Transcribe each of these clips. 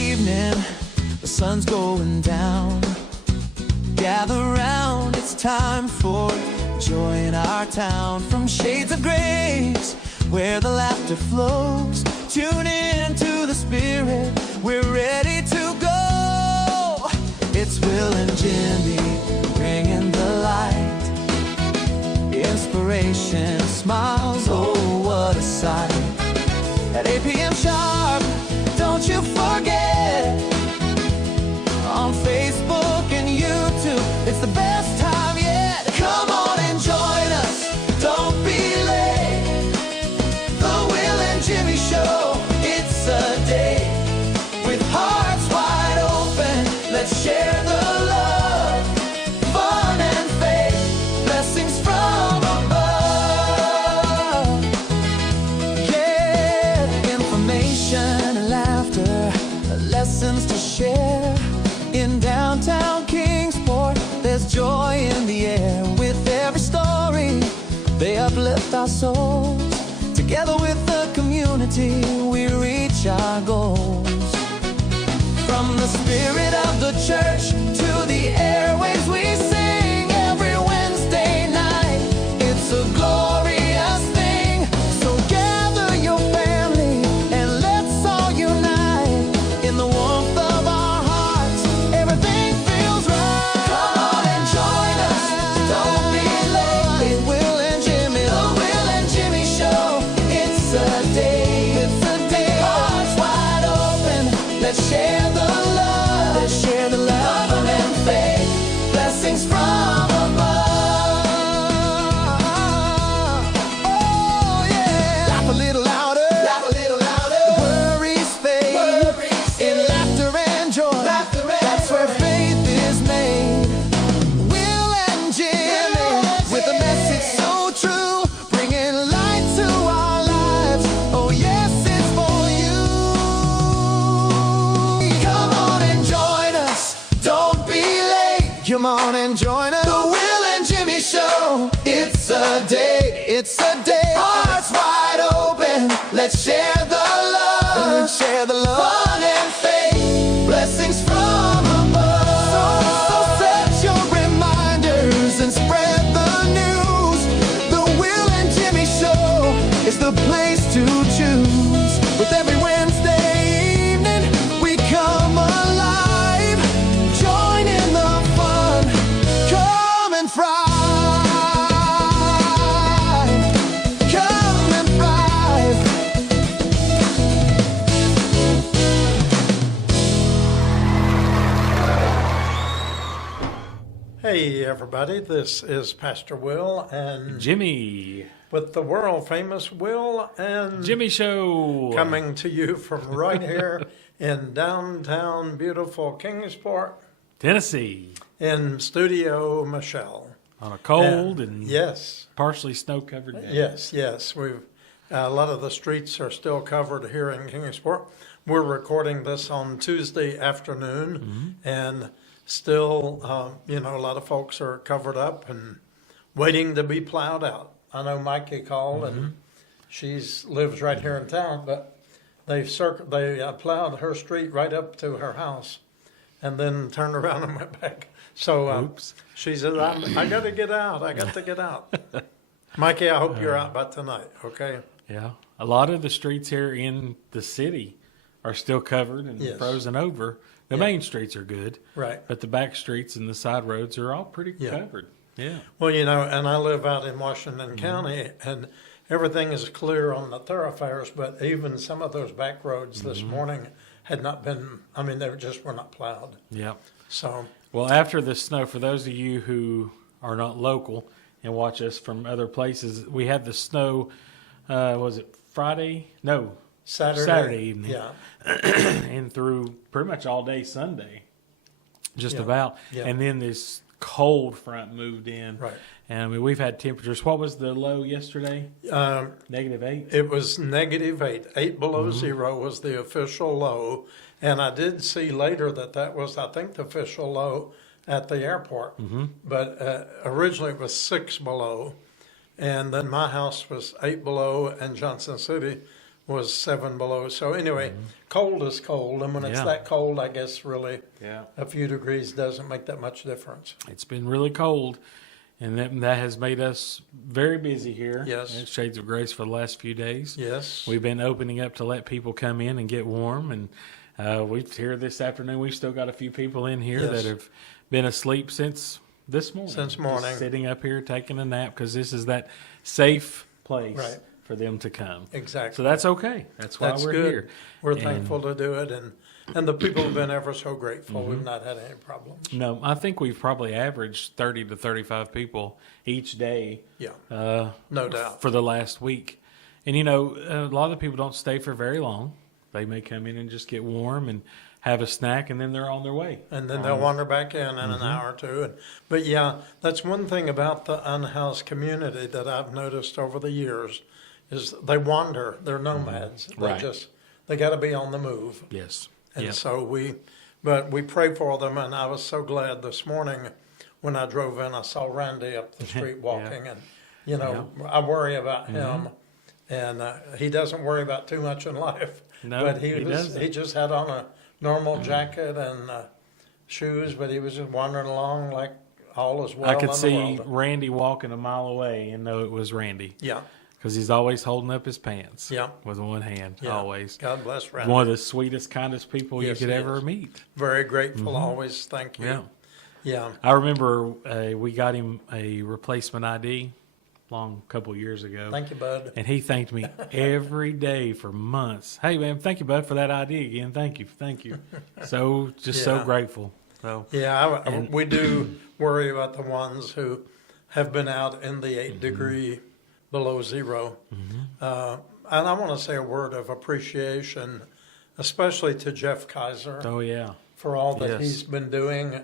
evening, the sun's going down. Gather round, it's time for joy in our town. From shades of grace, where the laughter flows, tune in to the Spirit, we're ready to go. It's Will and Jimmy bringing the light, inspiration, smiles, oh what a sight. At 8 p.m. sharp, don't you forget, on Facebook and YouTube, it's the best time yet. Come on and join us, don't be late. The Will and Jimmy Show, it's a day. With hearts wide open, let's share the love, fun and faith, blessings from above. Yeah, information and laughter, lessons to share. In Downtown Kingsport, there's joy in the air. With every story, they uplift our souls. Together with the community, we reach our goals. From the spirit of the church to the airwaves, we sing every Wednesday night. It's a glorious thing. So gather your family and let's all unite in the warmth of our hearts. Everything feels right. Come on and join us, don't be late. Will and Jimmy, the Will and Jimmy Show. It's a day, it's a day. Hearts wide open, let's share the love, let's share the love and faith, blessings from above. Oh yeah, laugh a little louder, laugh a little louder. Worries fade, in laughter and joy. That's where faith is made. Will and Jimmy, with a message so true, bringing light to our lives. Oh yes, it's for you. Come on and join us, don't be late. Come on and join us, the Will and Jimmy Show. It's a day, it's a day. Hearts wide open, let's share the love, let's share the love, fun and faith, blessings from above. So set your reminders and spread the news. The Will and Jimmy Show is the place to choose. With every Wednesday evening, we come alive. Join in the fun, come and fry. Come and fry. Hey everybody, this is Pastor Will and Jimmy. with the world famous Will and Jimmy Show. coming to you from right here in downtown beautiful Kingsport Tennessee. in Studio Michelle. On a cold and Yes, partially snow-covered day. yes. We've a lot of the streets are still covered here in Kingsport. We're recording this on Tuesday afternoon, and still, a lot of folks are covered up and waiting to be plowed out. I know Mikey called, and she lives right here in town, but they plowed her street right up to her house, and then turned around and went back. So she said, "I got to get out. I got to get out." Mikey, I hope you're out by tonight. Okay. Yeah. A lot of the streets here in the city are still covered and Yes. frozen over. The main streets are good. Right. But the back streets and the side roads are all pretty Yeah. covered. Yeah. Well, and I live out in Washington County, and everything is clear on the thoroughfares, but even some of those back roads this morning had not been, they were not plowed. Yeah. So, Well, after the snow, for those of you who are not local and watch us from other places, we had the snow, was it Friday? No, Saturday evening. Yeah. And through pretty much all day Sunday, just Yeah. about. Yeah. And then this cold front moved in. Right. And we've had temperatures. What was the low yesterday? -8? It was -8. 8 below zero was the official low. And I did see later that was, I think, the official low at the airport. But originally it was 6 below. And then my house was 8 below, and Johnson City was 7 below. So anyway, cold is cold, and when it's Yeah. that cold, I guess really Yeah. a few degrees doesn't make that much difference. It's been really cold, and that has made us very busy here Yes. at Shades of Grace for the last few days. Yes. We've been opening up to let people come in and get warm, and we've here this afternoon. We've still got a few people in here Yes. that have been asleep since this morning. Since morning. Just sitting up here taking a nap because this is that safe place Right. for them to come. Exactly. So that's okay. That's why That's we're good. here. We're And- thankful to do it, and the people have been ever so grateful. Mm-hmm. We've not had any problems. No, I think we've probably averaged 30 to 35 people each day. Yeah, Uh, no doubt. for the last week. And you know, a lot of the people don't stay for very long. They may come in and just get warm and have a snack, and then they're on their way. And then they'll wander back in an hour or two. But yeah, that's one thing about the unhoused community that I've noticed over the years is they wander. They're nomads. Right. They got to be on the move. Yes. And Yep. so we pray for them. And I was so glad this morning when I drove in, I saw Randy up the street walking, and you know, I worry about him, and he doesn't worry about too much in life. No, but he doesn't. he just had on a normal jacket and shoes, but he was just wandering along like all is well I could in the see world. Randy walking a mile away and know it was Randy Yeah, because he's always holding up his pants. Yeah. With one hand, yeah. always. God bless Randy. One of the sweetest, kindest people Yes, you could he ever is. meet. Very grateful. Always thank you. Yeah. Yeah. I remember we got him a replacement ID long couple years ago. Thank you, bud. And he thanked me every day for months. Hey, man, thank you, bud, for that ID again. Thank you. So, just so Yeah. grateful. So, Yeah, we do worry about the ones who have been out in the 8 degree below zero. And I want to say a word of appreciation, especially to Jeff Kaiser oh, yeah. for all that Yes. he's been doing,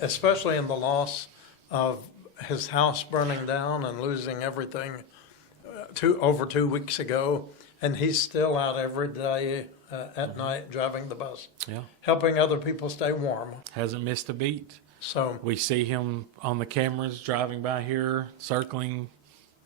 especially in the loss of his house burning down and losing everything over 2 weeks ago. And he's still out every day at night driving the bus, Yeah. helping other people stay warm. Hasn't missed a beat. So, We see him on the cameras driving by here, circling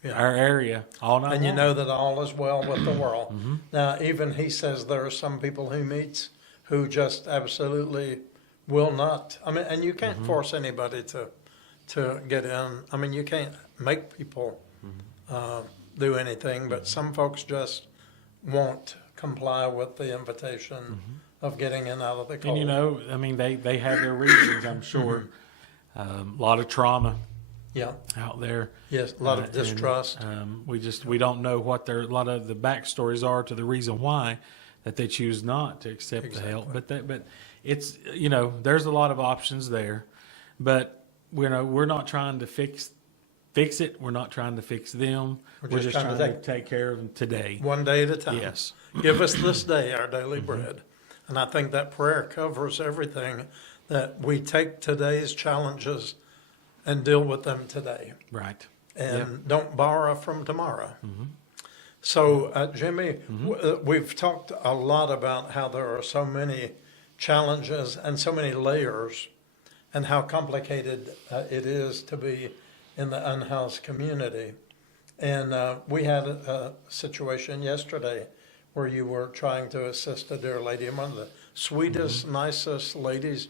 yeah. our area all night And you long. know that all is well with the world. Now, even he says there are some people he meets who just absolutely will not. I mean, and you can't force anybody to get in. I mean, you can't make people do anything, but some folks just won't comply with the invitation of getting in out of the cold. And, you know, I mean, they have their reasons, I'm sure. A lot of trauma Yeah, out there. yes, a lot of And, distrust. we don't know what a lot of the backstories are to the reason why that they choose not to accept the help. But it's, you know, there's a lot of options there, but we're not trying to fix it. We're not trying to fix them. We're just trying to take care of them today. One day at a time. Yes. Give us this day our daily bread. And I think that prayer covers everything, that we take today's challenges and deal with them today Right. and don't borrow from tomorrow. So, Jimmy, we've talked a lot about how there are so many challenges and so many layers and how complicated it is to be in the unhoused community. And we had a situation yesterday where you were trying to assist a dear lady, one of the sweetest, nicest ladies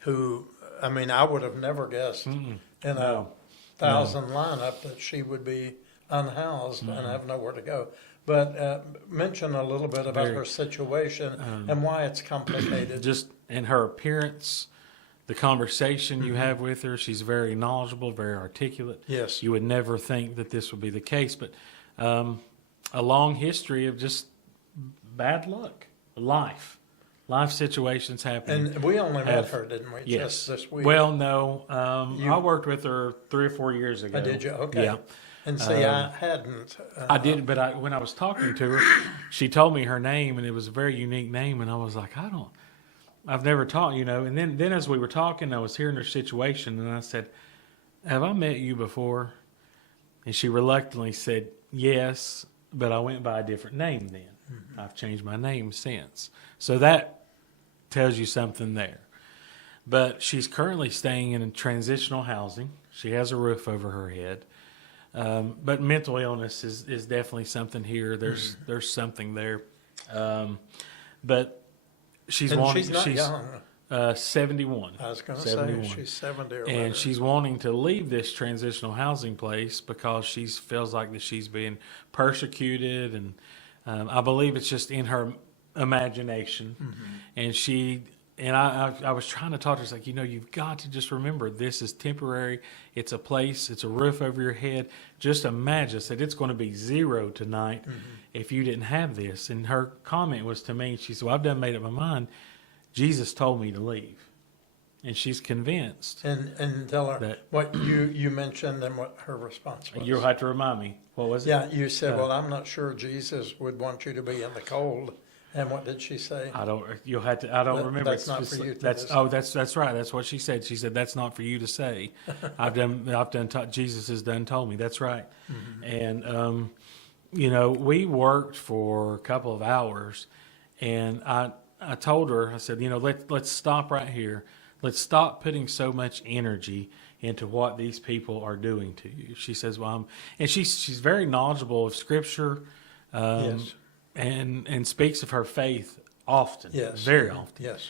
who, I mean, I would have never guessed in a No. 1,000 lineup that she would be unhoused and have nowhere to go. But mention a little bit about her situation and why it's complicated. Just in her appearance, the conversation you have with her, she's very knowledgeable, very articulate. Yes. You would never think that this would be the case, but a long history of just bad luck, life situations happening. And we only met Have- her, didn't we? Yes. Just this week. Well, no, You- I worked with her 3 or 4 years ago. Did you? Okay. Yeah. And see, I hadn't. I did, but when I was talking to her, she told me her name, and it was a very unique name, and I was like, I've never taught, you know. And then as we were talking, I was hearing her situation, and I said, have I met you before? And she reluctantly said, yes, but I went by a different name then. I've changed my name since. So that tells you something there. But she's currently staying in transitional housing. She has a roof over her head. But mental illness is definitely something here. There's something there. But she's And wanting. she's not young. 71. I was going to 71. say she's 70 or And whatever. she's wanting to leave this transitional housing place because she feels like that she's being persecuted, and I believe it's just in her imagination. And I was trying to talk to her. It's like, you've got to just remember this is temporary. It's a place. It's a roof over your head. Just imagine that it's going to be 0 tonight if you didn't have this. And her comment was to me, she said, well, I've done made up my mind. Jesus told me to leave. And she's convinced. And tell her that- what you mentioned and what her response was. You'll have to remind me. What was it? Yeah, you said, well, I'm not sure Jesus would want you to be in the cold. And what did she say? You'll have to. I don't But remember. that's not for you to That's decide. that's right. That's what she said. She said that's not for you to say. Jesus has done told me. That's right. And we worked for a couple of hours, and I told her, I said, let's stop right here. Let's stop putting so much energy into what these people are doing to you. She says, well, and she's very knowledgeable of Scripture. Yes. And speaks of her faith often, Yes. very often. Yes.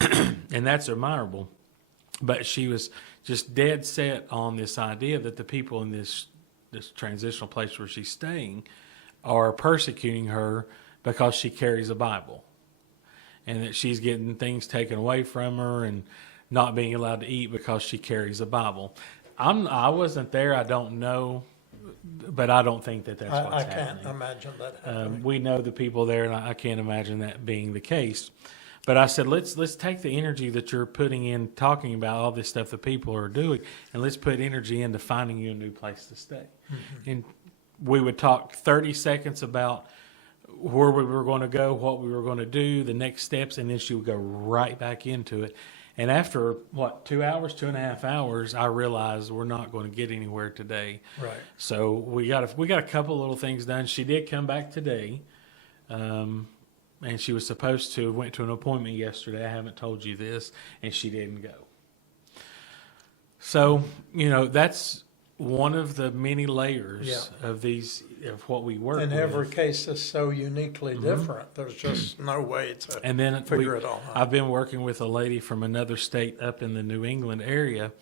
And that's admirable. But she was just dead set on this idea that the people in this transitional place where she's staying are persecuting her because she carries a Bible, and that she's getting things taken away from her and not being allowed to eat because she carries a Bible. I wasn't there. I don't know. But I don't think that's what's I happening. can't imagine that happening. We know the people there, and I can't imagine that being the case. But I said, let's take the energy that you're putting in talking about all this stuff that people are doing, and let's put energy into finding you a new place to stay. And we would talk 30 seconds about where we were going to go, what we were going to do, the next steps, and then she would go right back into it. And after, 2.5 hours, I realized we're not going to get anywhere today. Right. So we got a couple little things done. She did come back today, and she was supposed to went to an appointment yesterday. I haven't told you this, and she didn't go. So that's one of the many layers of what we work And with. every case is so uniquely different. There's just no way to And then figure it all out. I've been working with a lady from another state up in the New England area,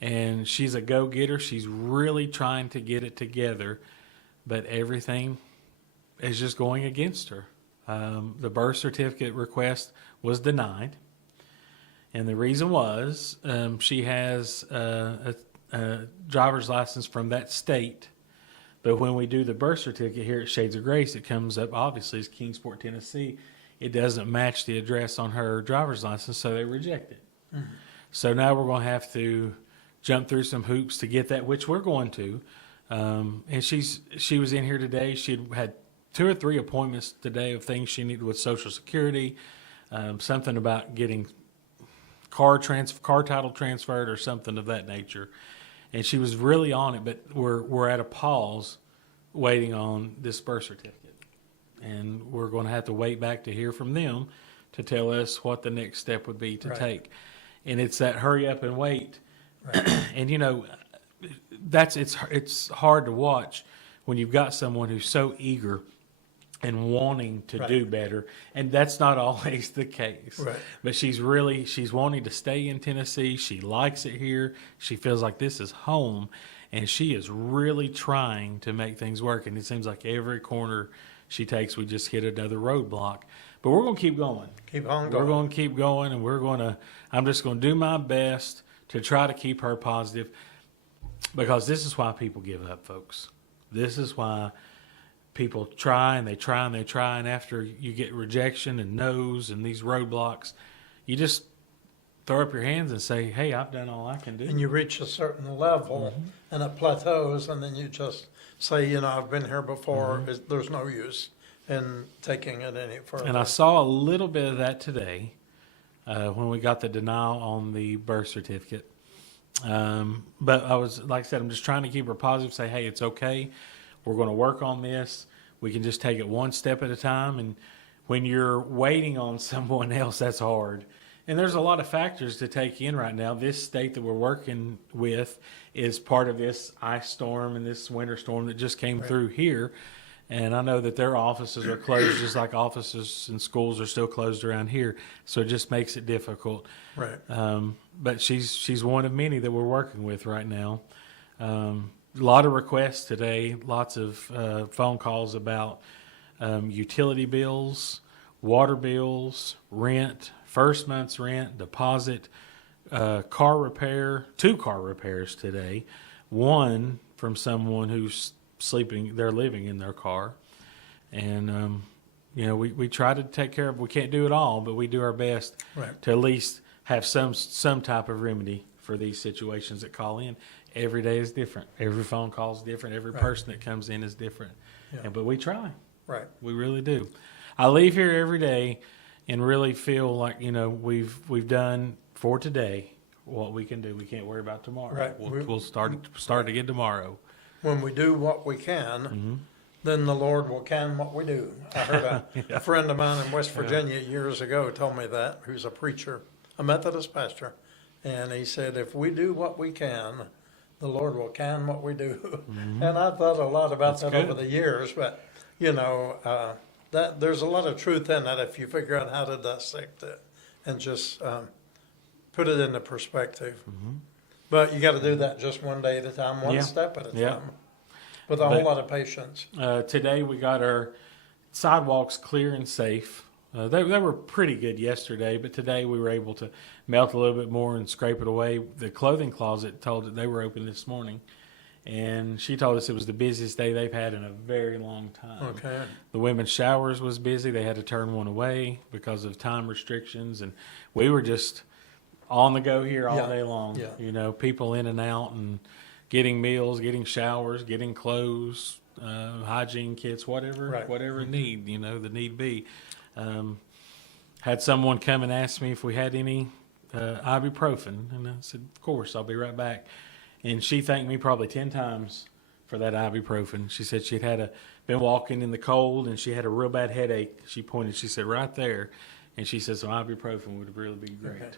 and she's a go-getter. She's really trying to get it together, but everything is just going against her. The birth certificate request was denied, and the reason was she has a driver's license from that state. But when we do the birth certificate here at Shades of Grace, it comes up obviously as Kingsport, Tennessee. It doesn't match the address on her driver's license, so they reject it. So now we're going to have to jump through some hoops to get that, which we're going to. And she was in here today. She had 2 or 3 appointments today of things she needed with Social Security, something about getting car title transferred or something of that nature. And she was really on it, but we're at a pause waiting on this birth certificate. And we're going to have to wait back to hear from them to tell us what the next step would be to take. And it's that hurry up and wait. Right. And it's hard to watch when you've got someone who's so eager and wanting to do better, and that's not always the case. Right. But she's wanting to stay in Tennessee. She likes it here. She feels like this is home, and she is really trying to make things work. And it seems like every corner she takes, we just hit another roadblock. But we're going to keep going. Keep on going. We're going to keep going, and I'm just going to do my best to try to keep her positive, because this is why people give up, folks. This is why people try and they try and they try, and after you get rejection and no's and these roadblocks, you just throw up your hands and say, hey, I've done all I can do. And you reach a certain level and it plateaus, and then you just say, I've been here before. There's no use in taking it any further. And I saw a little bit of that today when we got the denial on the birth certificate. But I was, like I said, I'm just trying to keep her positive, say, hey, it's okay. We're going to work on this. We can just take it one step at a time. And when you're waiting on someone else, that's hard. And there's a lot of factors to take in right now. This state that we're working with is part of this ice storm and this winter storm that just came through here. And I know that their offices are closed, just like offices and schools are still closed around here. So it just makes it difficult. Right. But she's one of many that we're working with right now. A lot of requests today, lots of phone calls about utility bills, water bills, rent, first month's rent, deposit, car repair, 2 car repairs today. One from someone who's they're living in their car. And, we try to take care of, we can't do it all, but we do our best to at least have some type of remedy for these situations that call in. Every day is different. Every phone call is different. Every person that comes in is different. Yeah. But we try. Right. We really do. I leave here every day and really feel like, we've done for today what we can do. We can't worry about tomorrow. Right. We'll start again tomorrow. When we do what we can, then the Lord will can what we do. I heard a friend of mine in West Virginia years ago told me that, who's a preacher, a Methodist pastor, and he said, if we do what we can, the Lord will can what we do. And I thought a lot about that over the years, but, that there's a lot of truth in that if you figure out how to dissect it and just put it into perspective. But you got to do that just one day at a time, one step at a time, with a whole lot of patience. Today we got our sidewalks clear and safe. They were pretty good yesterday, but today we were able to melt a little bit more and scrape it away. The clothing closet told that they were open this morning, and she told us it was the busiest day they've had in a very long time. Okay. The women's showers was busy. They had to turn one away because of time restrictions, and we were just on the go here all day long. Yeah. People in and out and getting meals, getting showers, getting clothes, hygiene kits, whatever need, the need be. Had someone come and ask me if we had any ibuprofen, and I said, of course, I'll be right back. And she thanked me probably 10 times for that ibuprofen. She said she'd been walking in the cold and she had a real bad headache. She said right there, and she said some ibuprofen would really be great. Okay.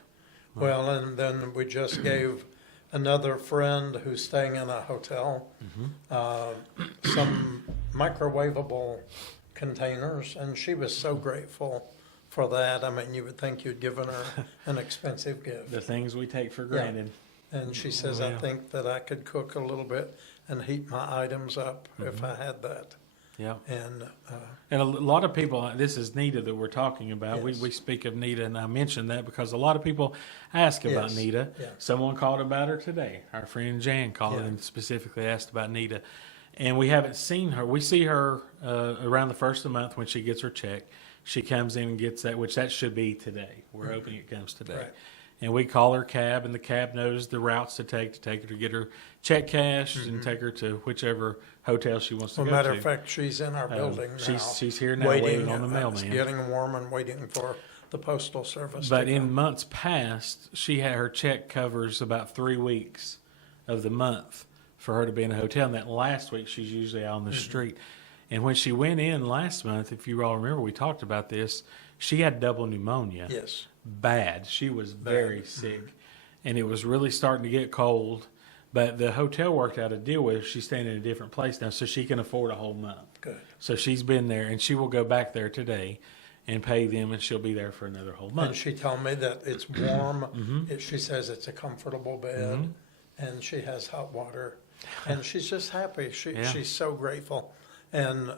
Well, and then we just gave another friend who's staying in a hotel some microwavable containers, and she was so grateful for that. I mean, you would think you'd given her an expensive gift. The things we take for granted. And she says, I think that I could cook a little bit and heat my items up if I had that. Yeah. And a lot of people, this is Nita that we're talking about. Yes. We speak of Nita, and I mentioned that because a lot of people ask about Yes. Nita. Yeah. Someone called about her today. Our friend Jan called and specifically asked about Nita. And we haven't seen her. We see her around the first of the month when she gets her check. She comes in and gets that, which that should be today. We're hoping it comes today. Right. And we call her cab, and the cab knows the routes to take her to get her check cashed and take her to whichever hotel she wants to as a go matter to. of fact, she's in our building now. She's here now waiting on the It's mailman. getting warm and waiting for the postal service. But to in come. months past, she had her check covers about 3 weeks of the month for her to be in a hotel. And that last week, she's usually out on the street. And when she went in last month, if you all remember, we talked about this, she had double pneumonia. Yes. Bad. She was very sick. And it was really starting to get cold. But the hotel worked out a deal with her. She's staying in a different place now, so she can afford a whole month. Good. So she's been there, and she will go back there today and pay them, and she'll be there for another whole month. And she told me that it's warm. She says it's a comfortable bed, and she has hot water, and she's just happy. She's so grateful, and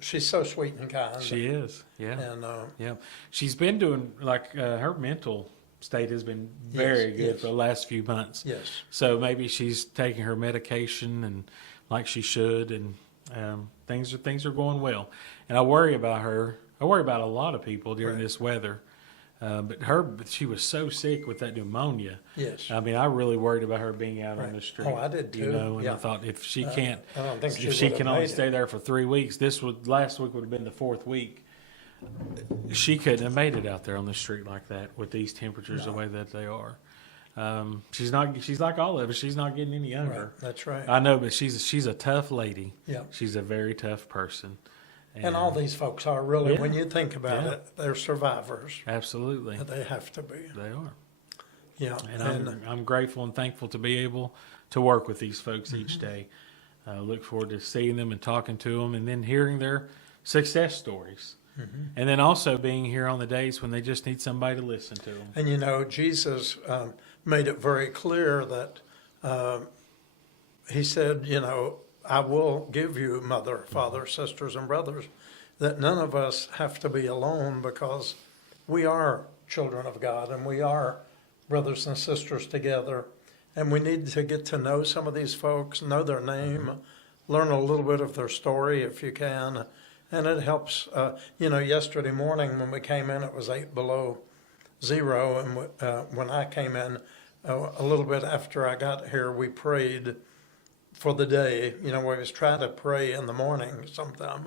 she's so sweet and kind. She is, yeah. And Yeah. She's been doing, her mental state has been very good for the last few months. yes, So maybe she's taking her medication and like she should, and things are going well. And I worry about her. I worry about a lot of people during this weather. But she was so sick with that pneumonia. yes. I mean, I really worried about her being out on the street. Oh, I did too. And Yeah. I thought if she can't, I don't think she if she would've can only made it. stay there for 3 weeks, last week would have been the 4th week. She couldn't have made it out there on the street like that with these temperatures the way that they are. She's like all of us. She's not getting any younger. Right. That's right. I know, but she's a tough lady. Yeah. She's a very tough person. And all these folks are really, Yeah. when you think about Yeah. it, they're survivors. Absolutely. They have to be. They are. Yeah. And I'm grateful and thankful to be able to work with these folks each day. Look forward to seeing them and talking to them, and then hearing their success stories. And then also being here on the days when they just need somebody to listen to them. And you know, Jesus made it very clear that he said, you know, I will give you mother, father, sisters, and brothers, that none of us have to be alone, because we are children of God and we are brothers and sisters together. And we need to get to know some of these folks, know their name, learn a little bit of their story if you can. And it helps. You know, yesterday morning when we came in, it was 8 below zero. And when I came in, a little bit after I got here, we prayed for the day. You know, we was trying to pray in the morning sometime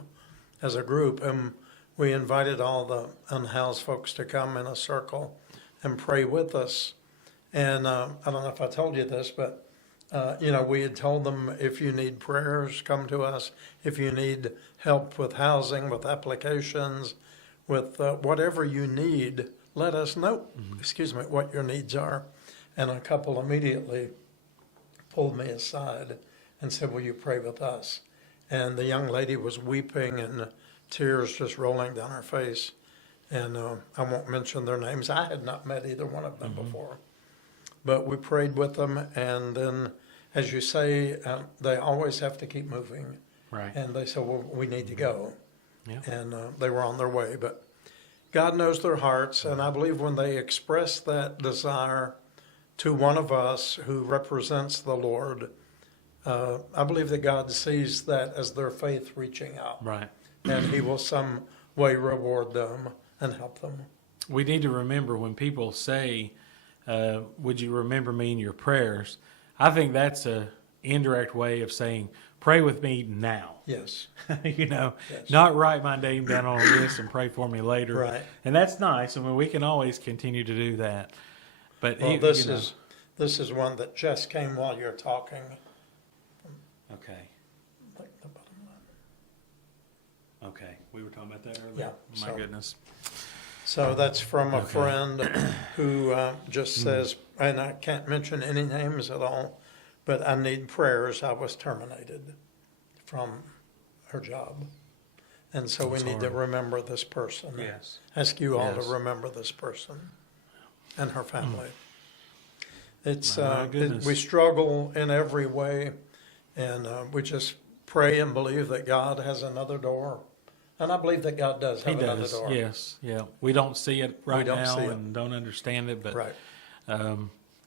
as a group. And we invited all the unhoused folks to come in a circle and pray with us. And I don't know if I told you this, but, you know, we had told them, if you need prayers, come to us. If you need help with housing, with applications, with whatever you need, let us know, what your needs are. And a couple immediately pulled me aside and said, will you pray with us? And the young lady was weeping and tears just rolling down her face. And I won't mention their names. I had not met either one of them before. But we prayed with them, and then, as you say, they always have to keep moving. Right. And they said, well, we need to go. Yeah. And they were on their way. But God knows their hearts, and I believe when they express that desire to one of us who represents the Lord, I believe that God sees that as their faith reaching out. Right. And he will some way reward them and help them. We need to remember when people say, would you remember me in your prayers? I think that's a indirect way of saying, pray with me now. Yes. You know, Yes. not write my name down on a list and pray for me later. Right. And that's nice. I mean, we can always continue to do that. But Well, you this know, is one that just came while you're talking. okay. Like the bottom line. Okay. We were talking about that earlier. Yeah, My so- goodness. So that's from a Okay. friend who just says, and I can't mention any names at all, but I need prayers. I was terminated from her job. And so we That's need to hard. remember this person. Yes. Ask you all Yes. to remember this person and her family. It's My goodness. we struggle in every way, and we just pray and believe that God has another door. And I believe that God does He have another does. door. Yes. Yeah. We don't see it right don't now see it. and don't understand it, but Right.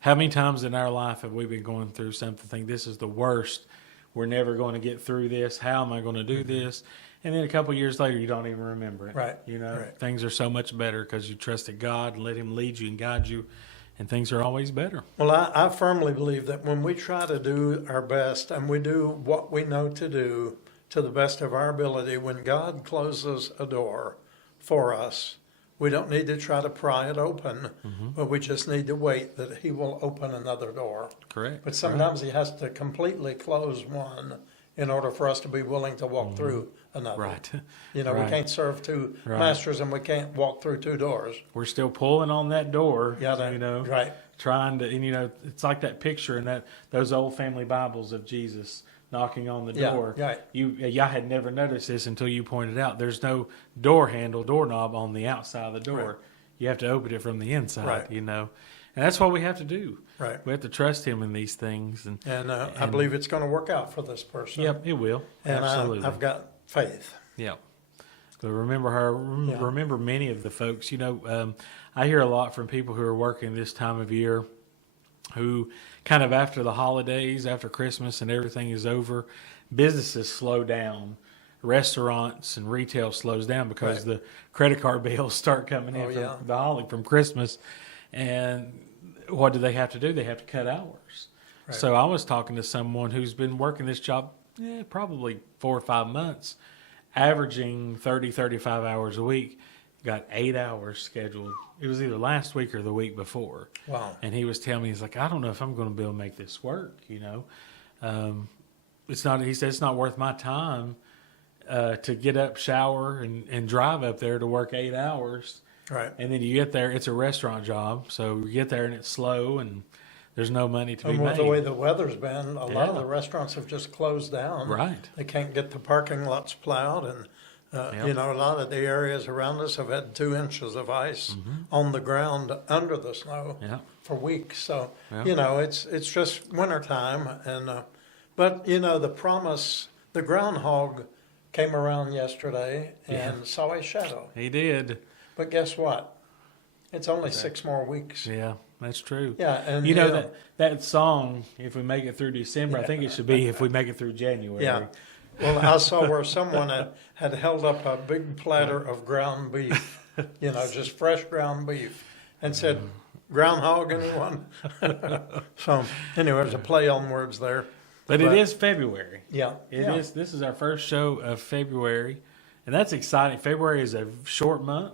How many times in our life have we been going through something, think this is the worst, we're never going to get through this, how am I going to do this? And then a couple of years later, you don't even remember it. Right, You know, right. things are so much better because you trusted God and let Him lead you and guide you, and things are always better. Well, I firmly believe that when we try to do our best and we do what we know to do to the best of our ability, when God closes a door for us, we don't need to try to pry it open, but we just need to wait that He will open another door. Correct. But sometimes He has to completely close one in order for us to be willing to walk through another. Right. You know, we Right. can't serve two Right. masters and we can't walk through two doors. We're still pulling on that door, Yeah, you know, right. trying to, and you know, it's like that picture in those old family Bibles of Jesus knocking on the Yeah, door. right. I had never noticed this until you pointed out. There's no doorknob on the outside of the door. Right. You have to open it from the inside, Right. you know, and that's what we have to do. Right. We have to trust Him in these things, And I believe it's going to work out for this person. yep, it will. And Absolutely. I've got faith. Yeah. But remember many of the folks, you know, I hear a lot from people who are working this time of year who kind of after the holidays, after Christmas and everything is over, businesses slow down. Restaurants and retail slows down because Right. the credit card bills start coming in Oh, from yeah. the holiday, from Christmas. And what do they have to do? They have to cut hours. Right. So I was talking to someone who's been working this job probably 4 or 5 months, averaging 30, 35 hours a week, got 8 hours scheduled. It was either last week or the week before. Wow. And he was telling me, he's like, I don't know if I'm going to be able to make this work, you know. It's not, he said, it's not worth my time to get up, shower, and drive up there to work 8 hours. Right. And then you get there, it's a restaurant job. So you get there and it's slow and there's no money to be And with made. the way the weather's been, a lot of Yeah. the restaurants have just closed down. Right. They can't get the parking lots plowed, and Yep. a lot of the areas around us have had 2 inches of ice on the ground under the snow Yeah. for weeks. So Yeah. it's just wintertime, and but the groundhog came around yesterday and saw a shadow. He did. But guess what? It's only 6 more weeks. Yeah, that's true. Yeah, and You know that song, if we make it through December, I Yeah. think it should be if we make it through January. Yeah. Well, I saw where someone had held up a big platter of ground beef, just fresh ground beef, and said, "Groundhog, anyone?" So, anyway, there's a play on words there. But it is February. Yeah. It is. This is our first show of February, and that's exciting. February is a short month,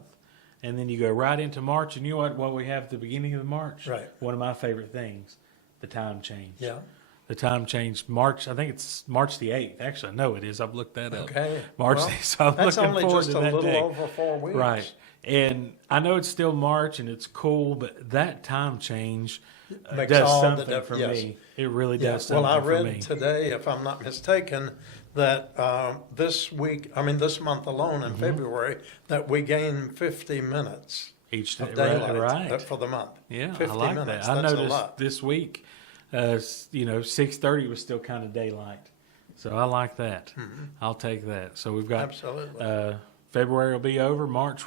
and then you go right into March. And you know what we have at the beginning of March? Right. One of my favorite things, the time change. Yeah. The time change, March, I think it's March the 8th. Actually, no, it is. I've looked that up. Okay. March Well, the 8th. So I'm that's looking only forward just to a that little day. over 4 weeks. Right. And I know it's still March and it's cool, but that time change Makes does all the something diff- for yes. me. It really Yeah. does Well, something I for me. read today, if I'm not mistaken, that this month alone in February, that we gain 50 minutes Each day, of daylight right. for the month. Yeah, 50 I like minutes. that. I That's a noticed lot. this week, 6:30 was still kind of daylight. So I like that. I'll take that. So we've got Absolutely. February will be over. March,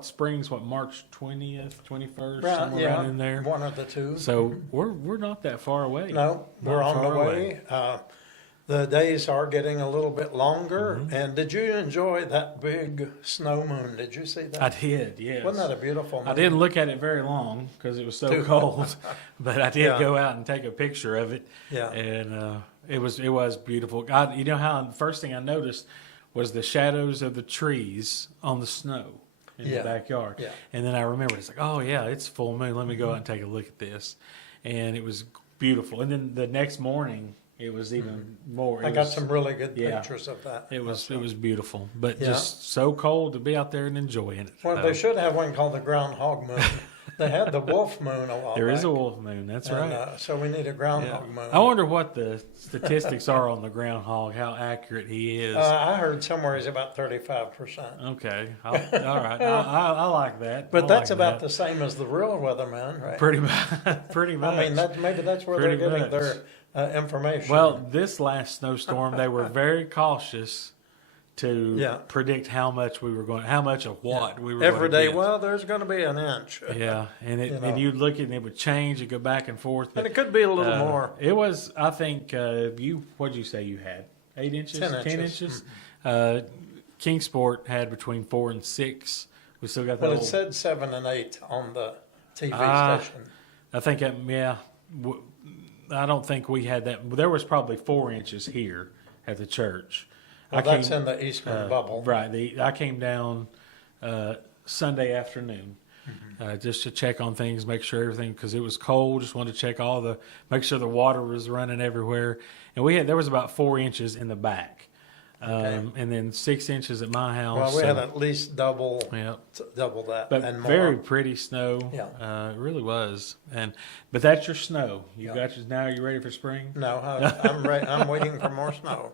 spring's March 20th, 21st, Right, somewhere yeah, around in there. one of the two. So we're not that far away. No, we're Not on the far way. The days are getting a little bit longer. Mm-hmm. And did you enjoy that big snow moon? Did you see that? I did, yes. Wasn't that a beautiful moon? I didn't look at it very long because it was so Too cold, but I did Yeah. go out and take a picture of it. Yeah. And it was beautiful. You know how the first thing I noticed was the shadows of the trees on the snow in Yeah. the backyard. Yeah. And then I remembered, it's like, oh yeah, it's full moon. Let me go out and take a look at this. And it was beautiful. And then the next morning, it was even more. I It got was- some really good yeah. pictures of that. It was beautiful, but Yeah. just so cold to be out there and enjoying it. Well, they should have one called the groundhog moon. They had the wolf moon a while There back. is a wolf moon. That's And, right. so we need a Yeah. groundhog moon. I wonder what the statistics are on the groundhog, how accurate he is. I heard somewhere he's about 35%. Okay. All right. I like that. But I that's like about that. the same as the real weatherman, right? Pretty much. Pretty much. I mean, maybe that's where Pretty they're getting much. their information. Well, this last snowstorm, they were very cautious to Yeah. predict how much of what we were every going to day, get. well, there's going to be an inch. Yeah, and You know. and you'd look at it and it would change, it'd go back and forth. And But, it could be a little more. It was, I think, what'd you say you had? 8 inches? 10 10 inches. inches? Kingsport had between 4 and 6. We still got that Well, it old- said 7 and 8 on the TV Ah, station. I think, I don't think we had that. There was probably 4 inches here at the church. Well, that's in the Eastern bubble. Right. I came down Sunday afternoon just to check on things, make sure everything, because it was cold. Just wanted to check make sure the water was running everywhere. And there was about 4 inches in the back, and then 6 inches at my house. Well, we so- had at least double yeah. that But and more. very pretty snow. Yeah. It really was. But that's your snow. You Yeah. got now. Are you ready for spring? No, I'm ready. I'm waiting for more snow.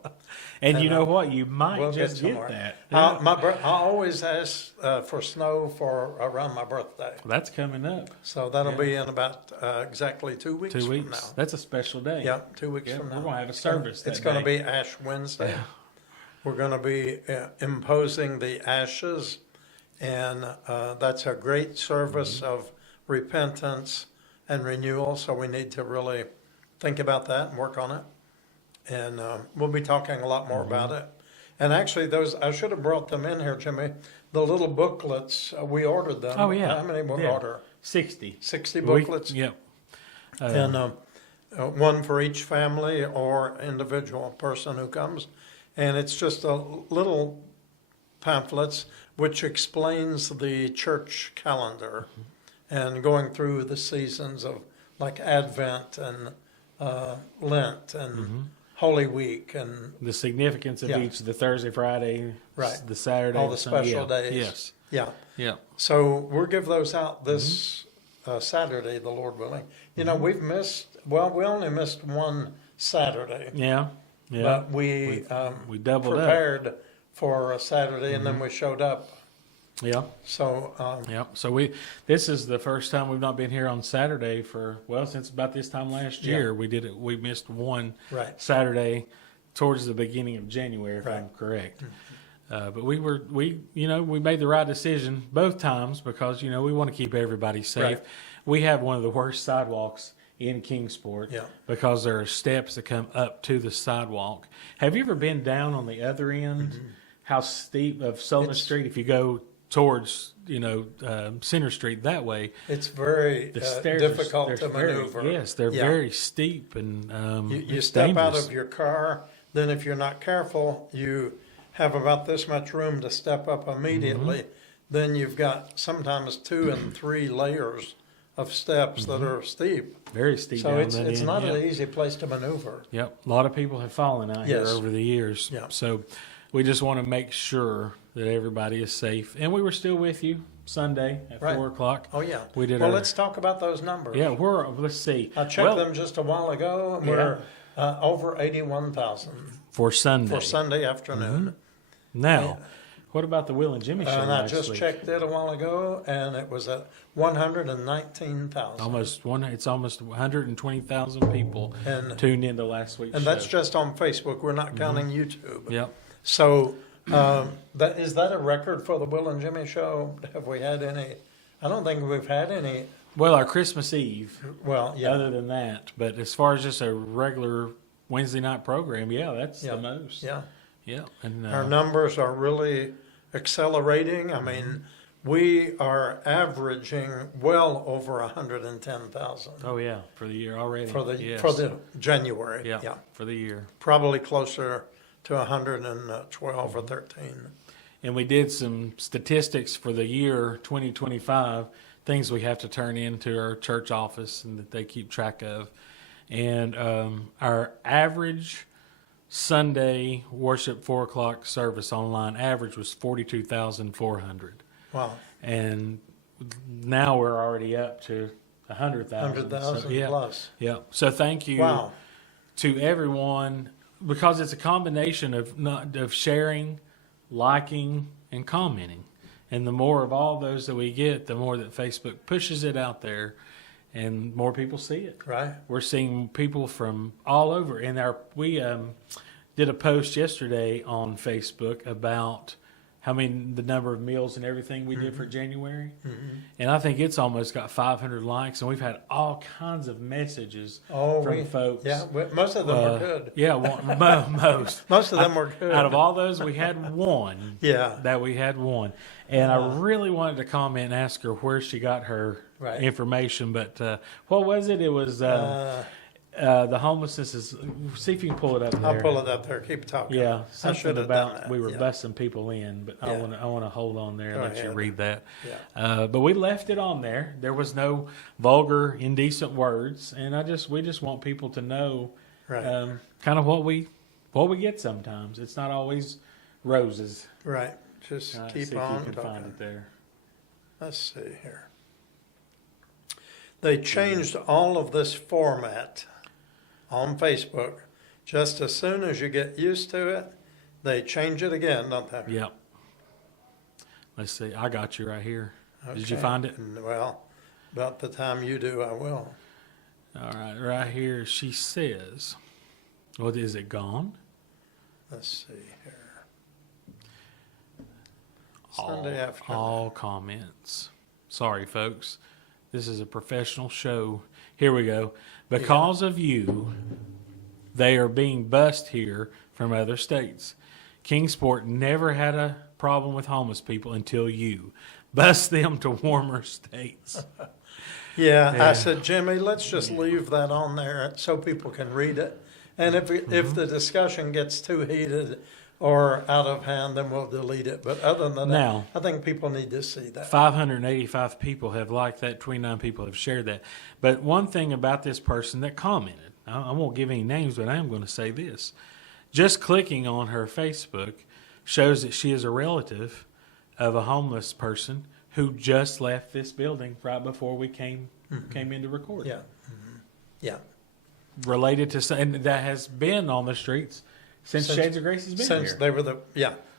And you And, know what? You might We'll just some get more. that. I always ask for snow for around my birthday. That's coming up. So that'll Yeah. be in about exactly 2 weeks 2 from weeks. now. That's a special day. Yep, 2 weeks Yeah, from now. we're gonna have a service It's that going to day. be Ash Wednesday. We're going to be imposing the ashes, and that's a great service Mm-hmm. of repentance and renewal. So we need to really think about that and work on it. And we'll be talking a lot more Mm-hmm. about it. And actually, I should have brought them in here, Jimmy. The little booklets, we ordered them. Oh yeah. How many we Yeah. order? 60. 60 booklets. Yep. And one for each family or individual person who comes. And it's just a little pamphlets which explains the church calendar and going through the seasons of like Advent and Lent and Holy Week and The significance of Yeah. each, the Thursday, Friday, Right. the Saturday, all the Sunday. special Yeah. days. Yes. Yeah. Yeah. So we'll give those out this Saturday, the Lord willing. You know, we only missed one Saturday, Yeah. Yeah. but we doubled up. prepared for a Saturday and then we showed up. Yeah. So, Yeah. So this is the first time we've not been here on Saturday since about this time last year. We did it. We missed one Right. Saturday towards the beginning of January, if Right. I'm correct. But we made the right decision both times because, we want to keep everybody safe. Right. We have one of the worst sidewalks in Kingsport Yeah. because there are steps that come up to the sidewalk. Have you ever been down on the other end? How steep of Sullivan Street, if you go towards, Center Street that way, it's very the stairs difficult they're to maneuver. Yes, they're Yeah. very steep and You it's step out dangerous. of your car, then if you're not careful, you have about this much room to step up immediately. Then you've got sometimes 2 and 3 layers of steps that are steep. Very steep. So down it's that it's end, not yeah. an easy place to maneuver. Yep, a lot of people have fallen out Yes. here over the years. Yeah. So we just want to make sure that everybody is safe. And we were still with you Sunday at Right. 4:00. Oh yeah. We did Well, our- let's talk about those numbers. Yeah, let's see. I checked them just a while ago, and Yeah. we're over 81,000 For Sunday. for Sunday afternoon. Now, what about the Will and Jimmy show And I last just week? checked it a while ago, and it was at 119,000. It's almost 120,000 people And- tuned into last week's And that's show. just on Facebook. We're not counting YouTube. Yep. So is that a record for the Will and Jimmy show? Have we had any? I don't think we've had any. Well, our Christmas Eve, Well, yeah, other than that, but as far as just a regular Wednesday night program, that's Yeah. the most. yeah. Yeah. And Our numbers are really accelerating. I mean, we are averaging well over 110,000 oh yeah, for the year already. for the Yes. for the January. yeah, Yeah, for the year. probably closer to 112 or 13. And we did some statistics for the year 2025, things we have to turn into our church office and that they keep track of. And our average Sunday worship 4:00 service online average was 42,400. Wow, And now we're already up to 100,000. 100,000 yeah, plus. Yeah. So thank you Wow. to everyone, because it's a combination of sharing, liking, and commenting. And the more of all those that we get, the more that Facebook pushes it out there and more people see it. Right. We're seeing people from all over. And we did a post yesterday on Facebook about the number of meals and everything we did for January. And I think it's almost got 500 likes. And we've had all kinds of messages from folks. Yeah, most of them were good. Yeah, most. Most of them were good. Out of all those, we had one. Yeah. That we had one. And I really wanted to comment and ask her where she got her Right. information. But what was it? It was the homelessness is. See if you can pull it up there. I'll pull it up there. Keep talking. Yeah, I something should have about done that. we were Yeah. busting people in, but I Yeah. want to hold on there and Go let you ahead. read that. Yeah. But we left it on there. There was no vulgar, indecent words, and we just want people to know Right. kind of what we get sometimes. It's not always roses. Right. Just See keep if on you can talking. find it there. Let's see here. They changed all of this format on Facebook. Just as soon as you get used to it, they change it again, don't they? Yep. Let's see. I got you right here. Did you Okay. find it? Well, about the time you do, I will. All right, right here. She says, "What is it gone?" Let's see here. Sunday afternoon. All comments. Sorry, folks. This is a professional show. Here we go. Because of you, they are being bussed here from other states. Kingsport never had a problem with homeless people until you. Bus them to warmer states. Yeah, Yeah. I said, Jimmy, let's just leave that on there so people can read it. And if the discussion gets too heated or out of hand, then we'll delete it. But other than Now- that, I think people need to see that. 585 people have liked that. 29 people have shared that. But one thing about this person that commented, I won't give any names, but I am going to say this. Just clicking on her Facebook shows that she is a relative of a homeless person who just left this building right before we came into recording. Yeah. Yeah. Related to, and that has been on the streets since Shades of Grace has been Since here.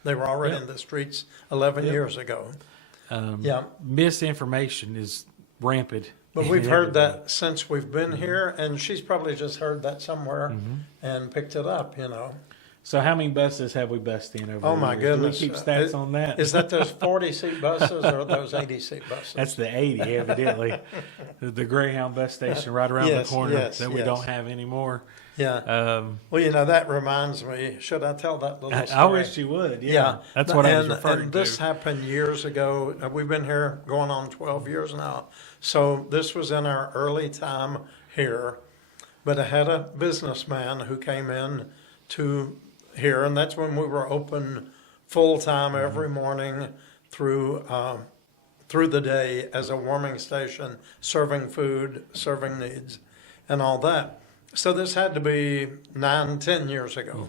they were already in the streets 11 years ago. Misinformation is rampant. But we've heard that since we've been here, and she's probably just heard that somewhere and picked it up, you know. So how many buses have we bussed in over Oh, the my years? goodness. Do we keep stats on that? Is that those 40-seat buses or those 80-seat buses? That's the 80, evidently. The Greyhound bus station right around the corner that we don't have anymore. Yeah. Well, you know, that reminds me, should I tell that little story? I wish you would, yeah. That's what I was referring and to. this happened years ago. We've been here going on 12 years now. So this was in our early time here. But I had a businessman who came in to here, and that's when we were open full-time every morning through the day as a warming station, serving food, serving needs, and all that. So this had to be 9-10 years ago.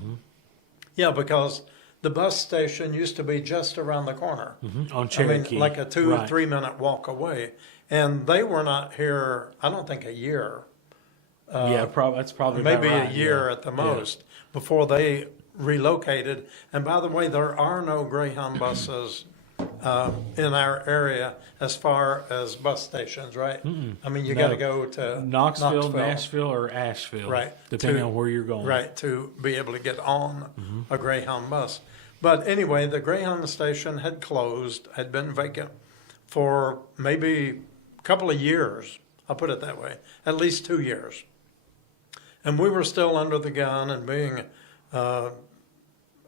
Yeah, because the bus station used to be just around the corner. On Cherokee. I mean, like a 2-3 minute walk away. And they were not here, I don't think, a year. That's probably Maybe about right. a year at the most before they relocated. And by the way, there are no Greyhound buses in our area as far as bus stations, right? I mean, you got to go to Knoxville, Nashville, or Asheville, right? Depending on where you're going, right? To be able to get on a Greyhound bus. But anyway, the Greyhound station had closed, had been vacant for maybe a couple of years. I'll put it that way, at least 2 years. And we were still under the gun and being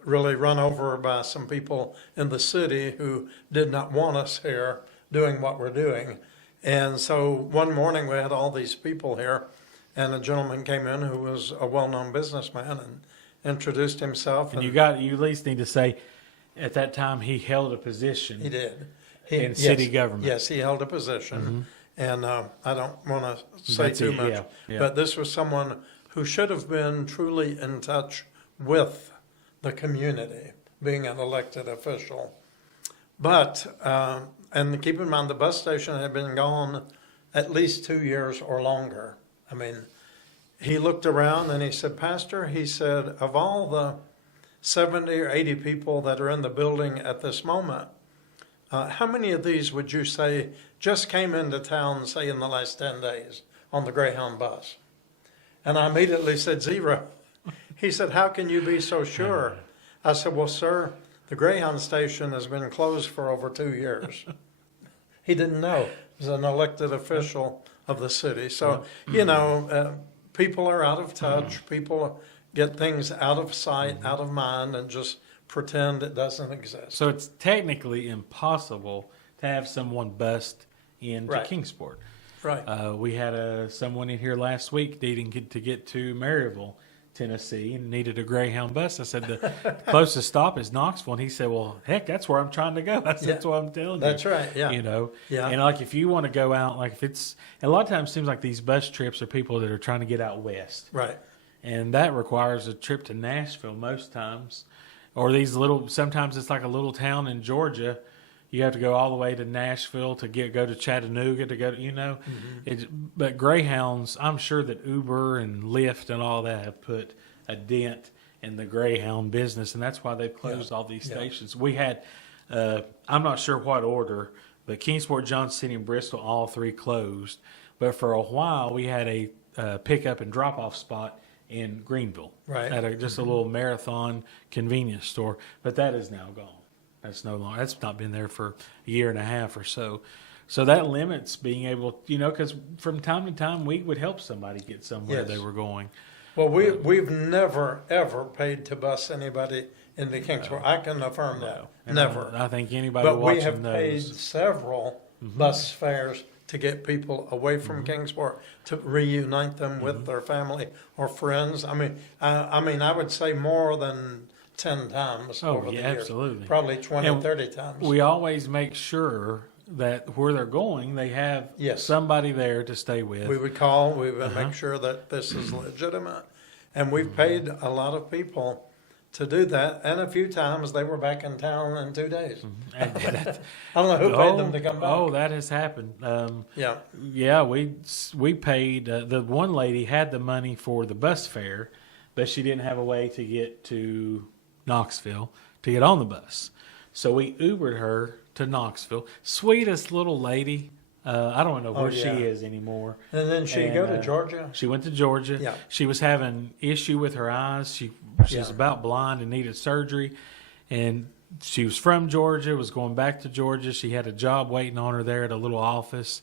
really run over by some people in the city who did not want us here doing what we're doing. And so one morning we had all these people here, and a gentleman came in who was a well-known businessman and introduced himself. And you at least need to say, at that time he held a position. He did. In city government. Yes, he held a position. And I don't want to say too much, but this was someone who should have been truly in touch with the community, being an elected official. But, and keep in mind, the bus station had been gone at least 2 years or longer. I mean, he looked around and he said, Pastor, he said, of all the 70 or 80 people that are in the building at this moment, how many of these would you say just came into town, say, in the last 10 days on the Greyhound bus? And I immediately said 0. He said, how can you be so sure? I said, well, sir, the Greyhound station has been closed for over 2 years. He didn't know. He was an elected official of the city. So, you know, people are out of touch. People get things out of sight, out of mind, and just pretend it doesn't exist. So it's technically impossible to have someone bust into Kingsport. Right. We had someone in here last week needing to get to Maryville, Tennessee, and needed a Greyhound bus. I said, the closest stop is Knoxville. And he said, well, heck, that's where I'm trying to go. That's what I'm telling you. That's right, yeah. You know? Yeah. And like if you want to go out, like if it's, a lot of times it seems like these bus trips are people that are trying to get out west. Right. And that requires a trip to Nashville most times. Or these sometimes it's like a little town in Georgia. You have to go all the way to Nashville to go to Chattanooga to go to, you know. But Greyhounds, I'm sure that Uber and Lyft and all that have put a dent in the Greyhound business, and that's why they've closed all these stations. We had, I'm not sure what order, but Kingsport, Johnson City, and Bristol, all 3 closed. But for a while, we had a pickup and drop-off spot in Greenville. Right. At just a little Marathon convenience store. But that is now gone. That's no longer. That's not been there for a year and a half or so. So that limits being able, you know, because from time to time we would help somebody get somewhere they were going. Well, we've never ever paid to bus anybody into Kingsport. I can affirm that. And Never. I think anybody But watching we have paid knows. several bus fares to get people away from Kingsport, to reunite them with their family or friends. I mean, I would say more than 10 times over the years. Absolutely. Probably 20, And 30 times. We always make sure that where they're going, they have Yes. somebody there to stay with. We would call, we would make sure that this is legitimate. And we've paid a lot of people to do that, and a few times they were back in town in 2 days. And I don't know who paid them to come back. Oh, that has happened. Yeah, Yeah, we paid. The one lady had the money for the bus fare, but she didn't have a way to get to Knoxville to get on the bus. So we Ubered her to Knoxville. Sweetest little lady. I don't know where she yeah. is anymore. and then she go to Georgia. She went to Georgia. Yeah. She was having issue with her eyes. She was Yeah. about blind and needed surgery. And she was from Georgia, was going back to Georgia. She had a job waiting on her there at a little office,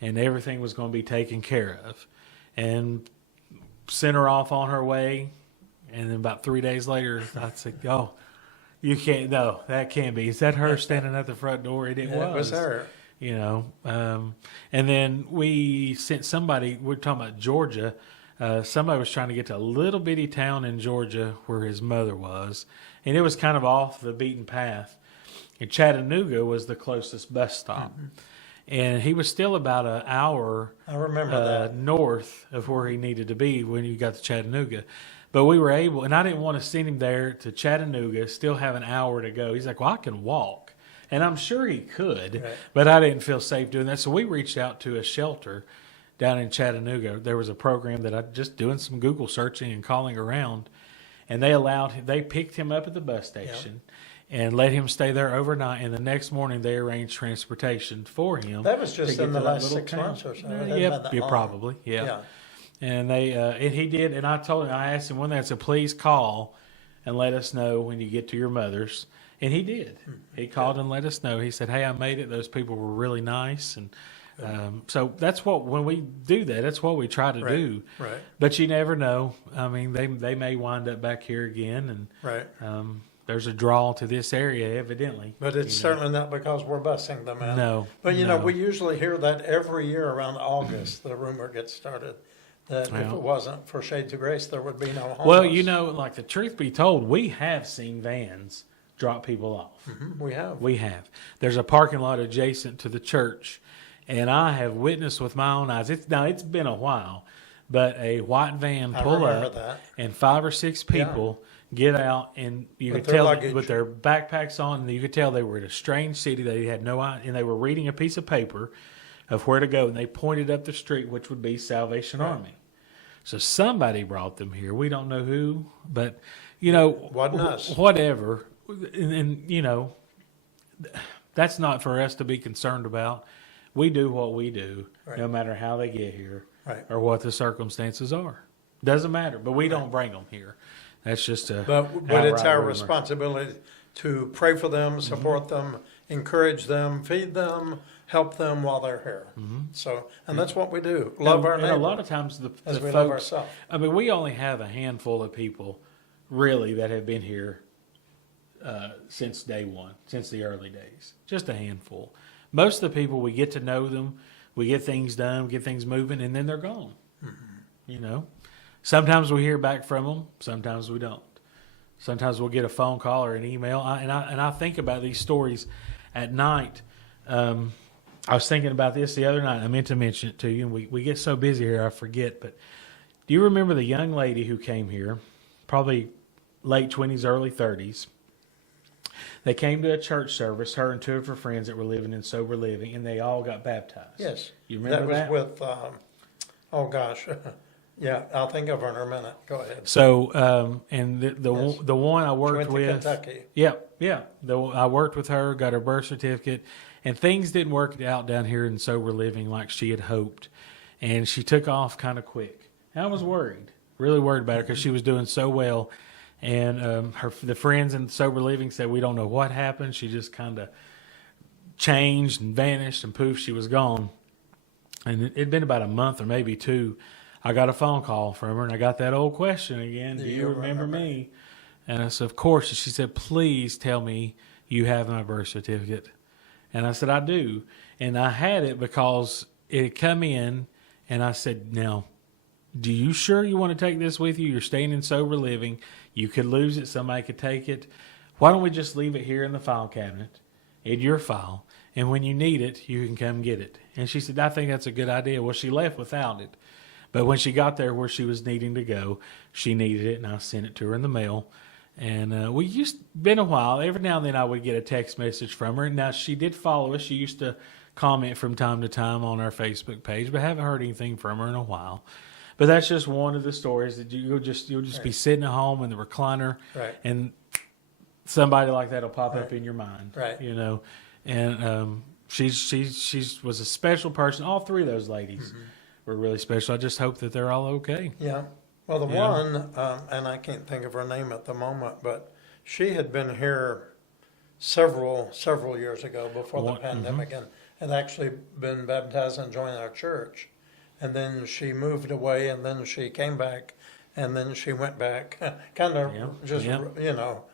and everything was going to be taken care of. And sent her off on her way. And then about 3 days later, I said, "Oh, you can't. No, that can't be. Is that her standing at the front door?" And it It was her. you know. And then we sent somebody, we're talking about Georgia, somebody was trying to get to a little bitty town in Georgia where his mother was, and it was kind of off the beaten path. And Chattanooga was the closest bus stop. Mm-hmm. And he was still about an hour I remember that. north of where he needed to be when he got to Chattanooga. But we were able, and I didn't want to send him there to Chattanooga, still have an hour to go. He's like, "Well, I can walk." And I'm sure he could, Right. but I didn't feel safe doing that. So we reached out to a shelter down in Chattanooga. There was a program that I just doing some Google searching and calling around, and they picked him up at the bus station and let him stay there overnight. And the next morning they arranged transportation for him. That was just to get in the to that last little 6 town. months or so. It hadn't been Yep, that yeah, long. probably, yeah. Yeah. And and he did, and I told him, I asked him one day, I said, "Please call and let us know when you get to your mother's." And he did. He called and let us know. He said, "Hey, I made it. Those people were really nice." And so that's when we do that, that's what we try to do. Right. But you never know. I mean, they may wind up back here again, and Right. there's a draw to this area, evidently. But it's certainly not because we're busing them in. No, But you know, no. we usually hear that every year around August, the rumor gets started that if Well. it wasn't for Shades of Grace, there would be no homeless. Well, you know, like the truth be told, we have seen vans drop people off. Mhm, we have. We have. There's a parking lot adjacent to the church, and I have witnessed with my own eyes. It's been a while, but a white van I pull remember up, that. and 5 or 6 people get out, and you With could their tell luggage. with their backpacks on, and you could tell they were in a strange city. They had no idea, and they were reading a piece of paper of where to go, and they pointed up the street, which would be Salvation Army. So somebody brought them here. We don't know who, but you know, Wasn't us. whatever. And you know, that's not for us to be concerned about. We do what we do, Right. no matter how they get here Right. or what the circumstances are. Doesn't matter. But we don't bring them here. That's just a. But it's outright our rumor. responsibility to pray for them, support them, encourage them, feed them, help them while they're here. So, and that's what we do. Love our And neighbor a lot of times the as we folks. love ourselves. I mean, we only have a handful of people, really, that have been here since day one, since the early days. Just a handful. Most of the people, we get to know them, we get things done, we get things moving, and then they're gone. You know, sometimes we hear back from them, sometimes we don't. Sometimes we'll get a phone call or an email, and I think about these stories at night. I was thinking about this the other night. I meant to mention it to you, and we get so busy here, I forget. But do you remember the young lady who came here, probably late 20s, early 30s? They came to a church service, her and 2 of her friends that were living in sober living, and they all got baptized. Yes. You remember that? That was with, oh gosh, yeah, I'll think of her in a minute. Go ahead. So, and the Yes. the one I She worked went to with, Kentucky. yeah. I worked with her, got her birth certificate, and things didn't work out down here in sober living like she had hoped, and she took off kind of quick. And I was worried, really worried about her because she was doing so well, and the friends in sober living said we don't know what happened. She just kind of changed and vanished, and poof, she was gone. And it'd been about a month or maybe 2. I got a phone call from her, and I got that old question again. Do you remember me? And I said, of course. And she said, please tell me you have my birth certificate. And I said, I do. And I had it because it had come in, and I said, now, do you sure you want to take this with you? You're staying in sober living. You could lose it. Somebody could take it. Why don't we just leave it here in the file cabinet, in your file, and when you need it, you can come get it. And she said, I think that's a good idea. Well, she left without it. But when she got there where she was needing to go, she needed it, and I sent it to her in the mail. And been a while. Every now and then I would get a text message from her. Now, she did follow us. She used to comment from time to time on our Facebook page, but haven't heard anything from her in a while. But that's just one of the stories that you'll just be sitting at home in the recliner, and somebody like that will pop up in your mind, you know. And she was a special person. All three of those ladies were really special. I just hope that they're all okay. Yeah. Well, the one, and I can't think of her name at the moment, but she had been here several years ago before the pandemic, and had actually been baptized and joined our church. And then she moved away, and then she came back, and then she went back, kind of you know,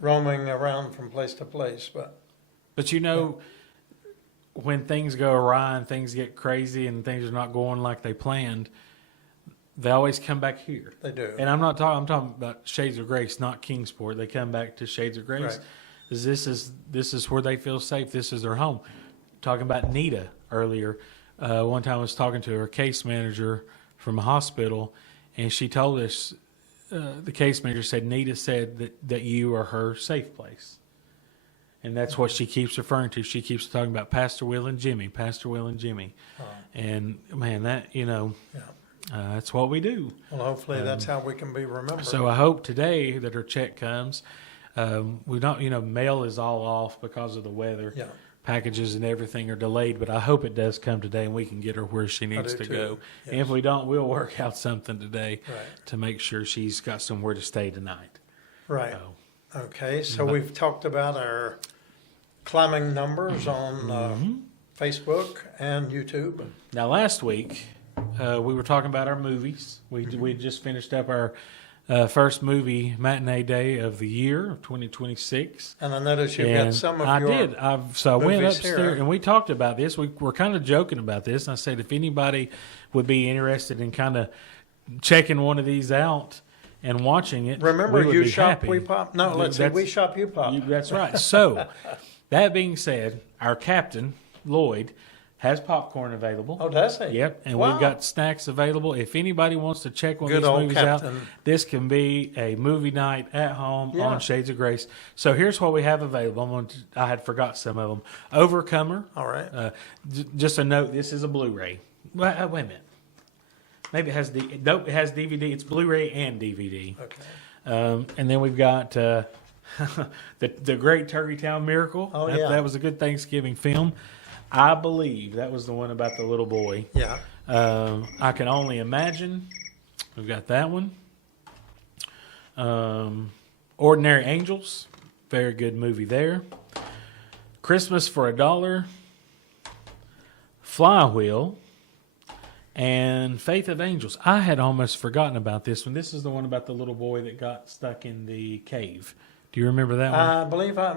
roaming around from place to place. But you know, when things go awry and things get crazy and things are not going like they planned, they always come back here. They do. And I'm talking about Shades of Grace, not Kingsport. They come back to Shades of Grace. Because this is where they feel safe. This is their home. Talking about Nita earlier. One time I was talking to her case manager from a hospital, and she told us, the case manager said, Nita said that you are her safe place. And that's what she keeps referring to. She keeps talking about Pastor Will and Jimmy, Pastor Will and Jimmy. And man, that, you know, that's what we do. Well, hopefully that's how we can be remembered. So I hope today that her check comes. We don't, you know, mail is all off because of the weather. Yeah. Packages and everything are delayed, but I hope it does come today and we can get her where she needs to go. Yes. And if we don't, we'll work out something today to make sure she's got somewhere to stay tonight. Right. So, okay, so we've talked about our climbing numbers on Facebook and YouTube. Now, last week, we were talking about our movies. We just finished up our first movie matinee day of the year of 2026. And I noticed you got some of your So I went upstairs here. and we talked about this. We were kind of joking about this. And I said if anybody would be interested in kind of checking one of these out and watching it, remember, we would you be shop, happy. we pop. No, let's see, we shop, you pop. That's right. So that being said, our captain, Lloyd, has popcorn available. Oh, does he? Yep, and Wow. we've got snacks available. If anybody wants to check one Good of these old movies Captain. out, this can be a movie night at home on Shades of Grace. So here's what we have available. I had forgot some of them. Overcomer. All right. Just a note, this is a Blu-ray. Wait a minute. Maybe it has it has DVD. It's Blu-ray and DVD. Okay. And then we've got the Great Turkey Town Miracle. Oh, That was a good Thanksgiving film. I believe that was the one about the little boy. Yeah. I Can Only Imagine. We've got that one. Ordinary Angels. Very good movie there. Christmas for $1. Flywheel. And Faith of Angels. I had almost forgotten about this one. This is the one about the little boy that got stuck in the cave. Do you remember that one? I believe I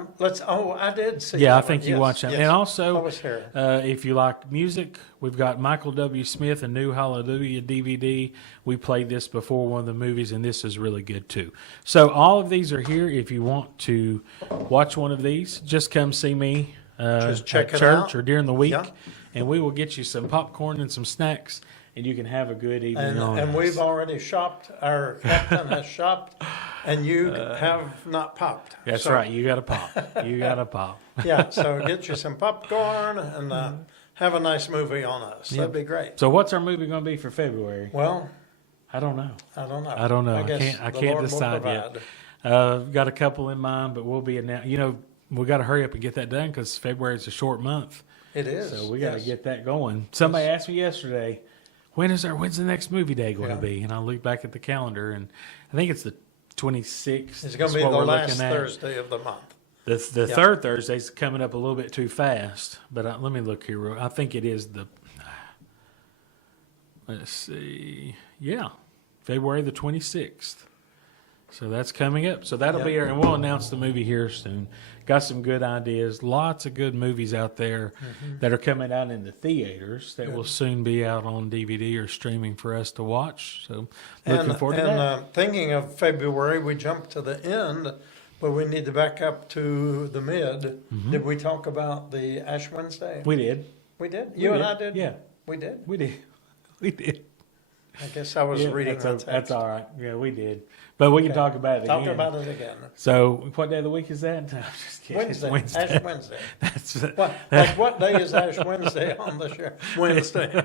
did see Yeah, that I think one. you Yes, watched that. yes. And I also, was here. if you like music, we've got Michael W. Smith, a New Hallelujah DVD. We played this before one of the movies, and this is really good too. So all of these are here. If you want to watch one of these, just come see me Just check at it church out. or during the week, Yeah. and we will get you some popcorn and some snacks, and you can have a good evening on And us. we've already shopped. Our captain has shopped, and you have not popped. That's So, right. You got to pop. You got to pop. Yeah, so get you some popcorn and have a nice movie on us. That'd be great. So what's our movie going to be for February? Well, I don't know. I don't know. I don't know. I guess can't the Lord will decide provide. yet. Got a couple in mind, but we'll be announced. You know, we got to hurry up and get that done because February is a short month. It is. So we got to yes. get that going. Somebody asked me yesterday, when's the next movie day going to Yeah. be? And I looked back at the calendar, and I think it's the 26th. It's going to be the last Thursday of the month. The third Thursday's coming up a little bit too fast, but let me look here. I think it is let's see. Yeah, February the 26th. So that's coming up. So that'll be here, and we'll announce the movie here soon. Got some good ideas. Lots of good movies out there that are coming out in the theaters that will soon be out on DVD or streaming for us to watch. So looking forward to that. Thinking of February, we jumped to the end but we need to back up to the mid. Did we talk about the Ash Wednesday? We did. We did? You and did. I did? Yeah. We did? We did. We did. I guess I was reading the text. That's all right. Yeah, we did. But we can talk about it again. Talk about it again. So, what day of the week is that? No, I'm just kidding. It's Wednesday. Ash Wednesday. That's What day is Ash Wednesday on this year? Wednesday.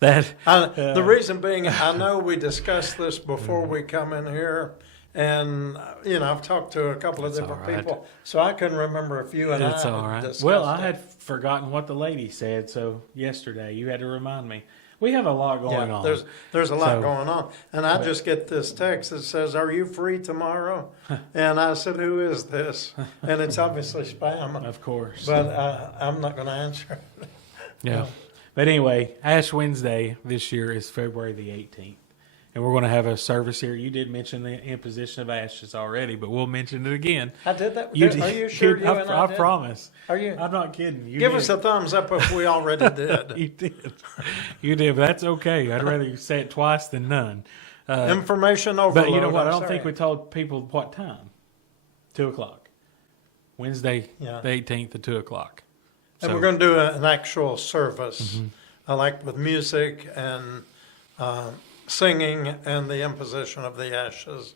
that. The reason being, I know we discussed this before we come in here, and I've talked to a couple of different all right. people, so I couldn't remember if you and That's I all had right. discussed Well, I it. had forgotten what the lady said, so yesterday you had to remind me. We have a lot going on. There's a lot So- going on, and I just get this text that says, "Are you free tomorrow?" And I said, "Who is this?" And it's obviously spam, Of course. but I'm not going to answer. Yeah. But anyway, Ash Wednesday this year is February the 18th. And we're going to have a service here. You did mention the imposition of ashes already, but we'll mention it again. I did that. You Are did. you sure you and I I did? promise. Are you? I'm not kidding. You Give did. us a thumbs up if we already did. You did. You did, but that's okay. I'd rather you say it twice than none. Information overload. But you know what? I I'm don't think we sorry. told people what time. 2:00. Wednesday, Yeah. the 18th at 2:00. And we're going to do an actual service, like with music and singing and the imposition of the ashes.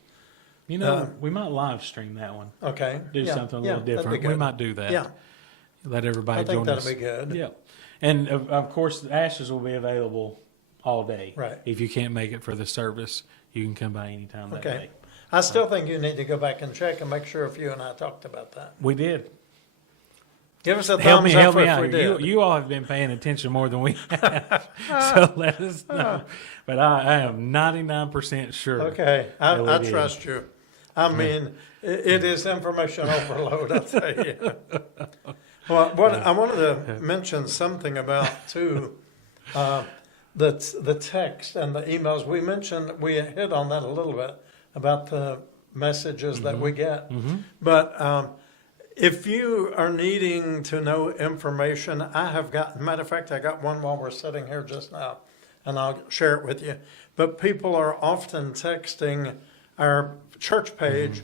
You know, we might live stream that one. Okay. Do Yeah, something a yeah, little that'd be different. We good. might do that. Yeah, Let everybody I think join that'd us. be good. Yeah. And of course, the ashes will be available all day. Right. If you can't make it for the service, you can come by anytime that Okay. day. I still think you need to go back and check and make sure if you and I talked about that. We did. Give us a Help thumbs me up if out. we You, did. you all have been paying attention more than we have. So let us know. But I am 99% sure. Okay, that we I did. trust you. I mean, it is information overload, I tell you. Well, what I wanted to mention something about too, the text and the emails. We hit on that a little bit about the messages that we get. But if you are needing to know information, matter of fact, I got one while we're sitting here just now, and I'll share it with you. But people are often texting our church page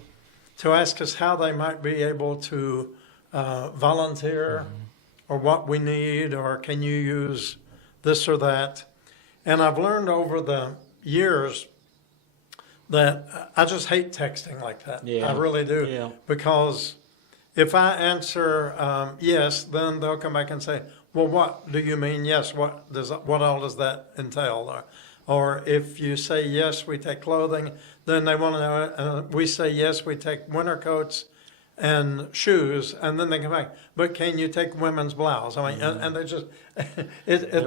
to ask us how they might be able to volunteer or what we need, or can you use this or that. And I've learned over the years that I just hate texting like that. Yeah. I really do. Yeah. Because if I answer yes, then they'll come back and say, well, what do you mean yes? What all does that entail? Or if you say yes, we take clothing, then they want to know, we say yes, we take winter coats and shoes, and then they come back, but can you take women's blouse? I mean, and they just,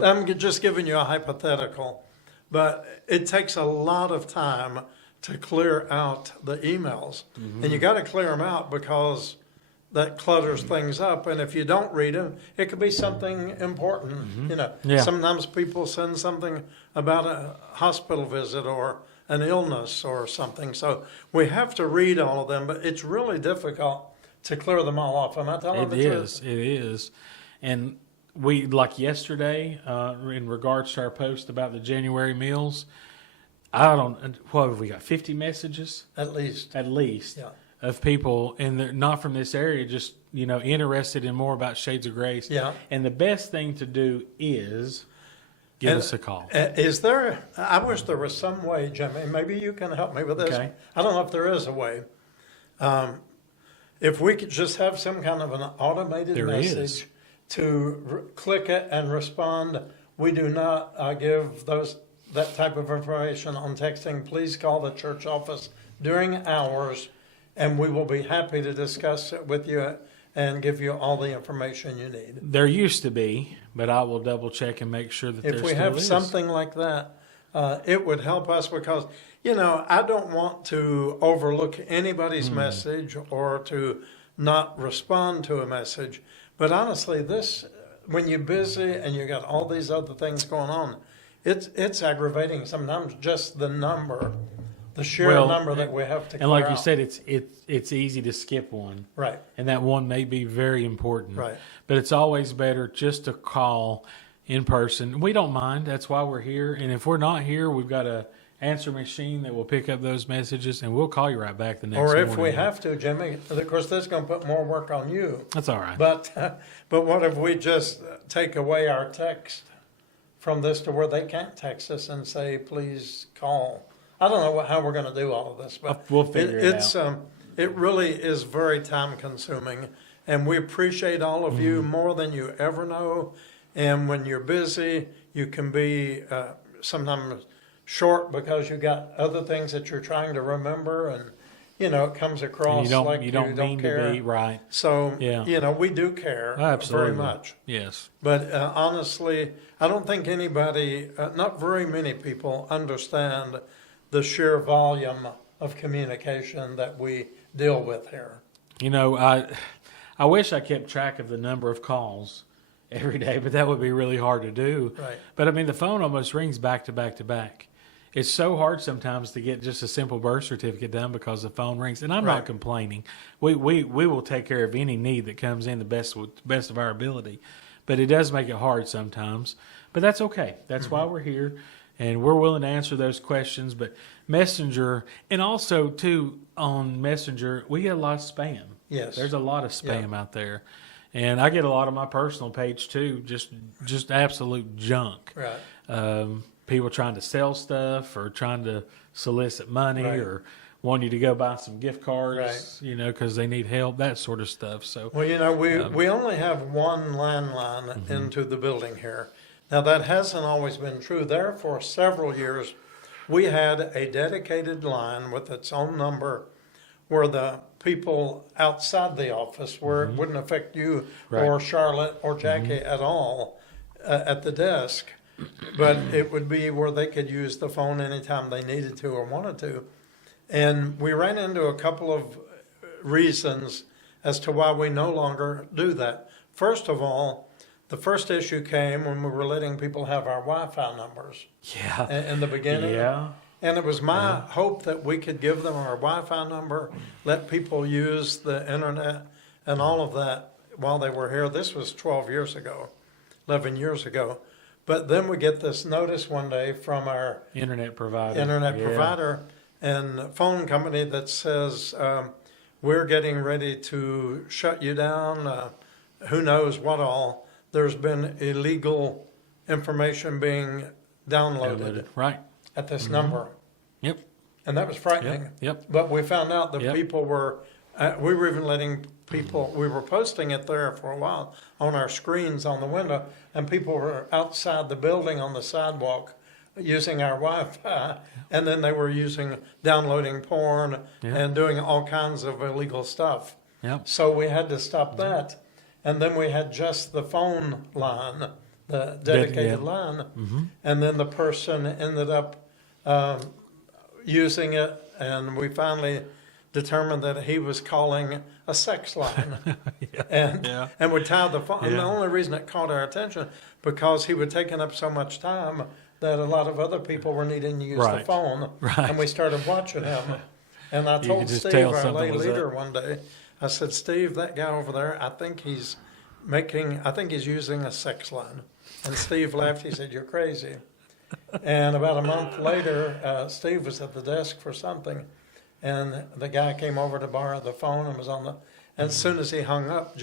I'm just giving you a hypothetical, but it takes a lot of time to clear out the emails. And you got to clear them out because that clutters things up. And if you don't read them, it could be something important. Yeah. Sometimes people send something about a hospital visit or an illness or something. So we have to read all of them, but it's really difficult to clear them all off. Am I telling the truth? It is. And we, like yesterday, in regards to our post about the January meals, what have we got, 50 messages? At least. Yeah. Of people, and they're not from this area, just, interested in more about Shades of Grace. Yeah. And the best thing to do is give us a call. I wish there was some way, Jimmy, maybe you can help me with this. Okay. I don't know if there is a way. If we could just have some kind of an automated There message is. to click it and respond. We do not give that type of information on texting. Please call the church office during hours, and we will be happy to discuss it with you and give you all the information you need. There used to be, but I will double check and make sure that If there we still have is. something like that, it would help us because, I don't want to overlook anybody's message or to not respond to a message. But honestly, when you're busy and you got all these other things going on, it's aggravating sometimes just the sheer number that we have to clear And like you out. said, it's easy to skip one. Right. And that one may be very important. Right. But it's always better just to call in person. We don't mind. That's why we're here. And if we're not here, we've got a answer machine that will pick up those messages, and we'll call you right back the next morning. Or if we have to, Jimmy, of course, this is going to put more work on you. That's all right. But what if we just take away our text from this to where they can't text us and say, please call? I don't know how we're going to do all of this, but We'll figure it out. It really is very time consuming, and we appreciate all of you more than you ever know. And when you're busy, you can be sometimes short because you got other things that you're trying to remember, and it comes across like you don't mean care. to be right. So Yeah. we do care Absolutely. very much. Yes. But honestly, I don't think anybody, not very many people, understand the sheer volume of communication that we deal with here. I wish I kept track of the number of calls every day, but that would be really hard to do. Right. But I mean, the phone almost rings back to back to back. It's so hard sometimes to get just a simple birth certificate done because the phone rings. And I'm Right. not complaining. We will take care of any need that comes in the best of our ability. But it does make it hard sometimes. But that's okay. That's why we're here. And we're willing to answer those questions. But Messenger, and also, too, on Messenger, we get a lot of spam. Yes. There's a lot of spam out there. And I get a lot of my personal page, too, just absolute junk. Right. People trying to sell stuff or trying to solicit money Right. or want you to go buy some gift cards, Right. because they need help, that sort of stuff. So, Well, we only have one landline into the building here. Now, that hasn't always been true. There, for several years, we had a dedicated line with its own number where the people outside the office, where it wouldn't affect you Right. or Charlotte or Jackie at all at the desk, but it would be where they could use the phone anytime they needed to or wanted to. And we ran into a couple of reasons as to why we no longer do that. First of all, the first issue came when we were letting people have our Wi-Fi numbers yeah. in the beginning. Yeah. And it was my hope that we could give them our Wi-Fi number, let people use the internet and all of that while they were here. This was 12 years ago, 11 years ago. But then we get this notice one day from our Internet provider. internet Yeah. provider and phone company that says, we're getting ready to shut you down. Who knows what all. There's been illegal information being downloaded Right. at this number. Yep. And that was frightening. Yep. But we found out that Yep. people were, we were even letting people, we were posting it there for a while on our screens on the window, and people were outside the building on the sidewalk using our Wi-Fi, and then they were downloading porn Yeah. and doing all kinds of illegal stuff. Yep. So we had to stop that. And then we had just the phone line, the dedicated line, and then the person ended up using it, and we finally determined that he was calling a sex line. And Yeah. and we tied the phone. And the Yeah. only reason it caught our attention, because he was taking up so much time that a lot of other people were needing to use the Right. phone. Right. And we started watching him. And I You told could just Steve, tell our something lay was leader, up. one day, I said, Steve, that guy over there, I think he's using a sex line. And Steve laughed. He said, you're crazy. And about a month later, Steve was at the desk for something, and the guy came over to borrow the phone and was on the. And as soon as he hung up,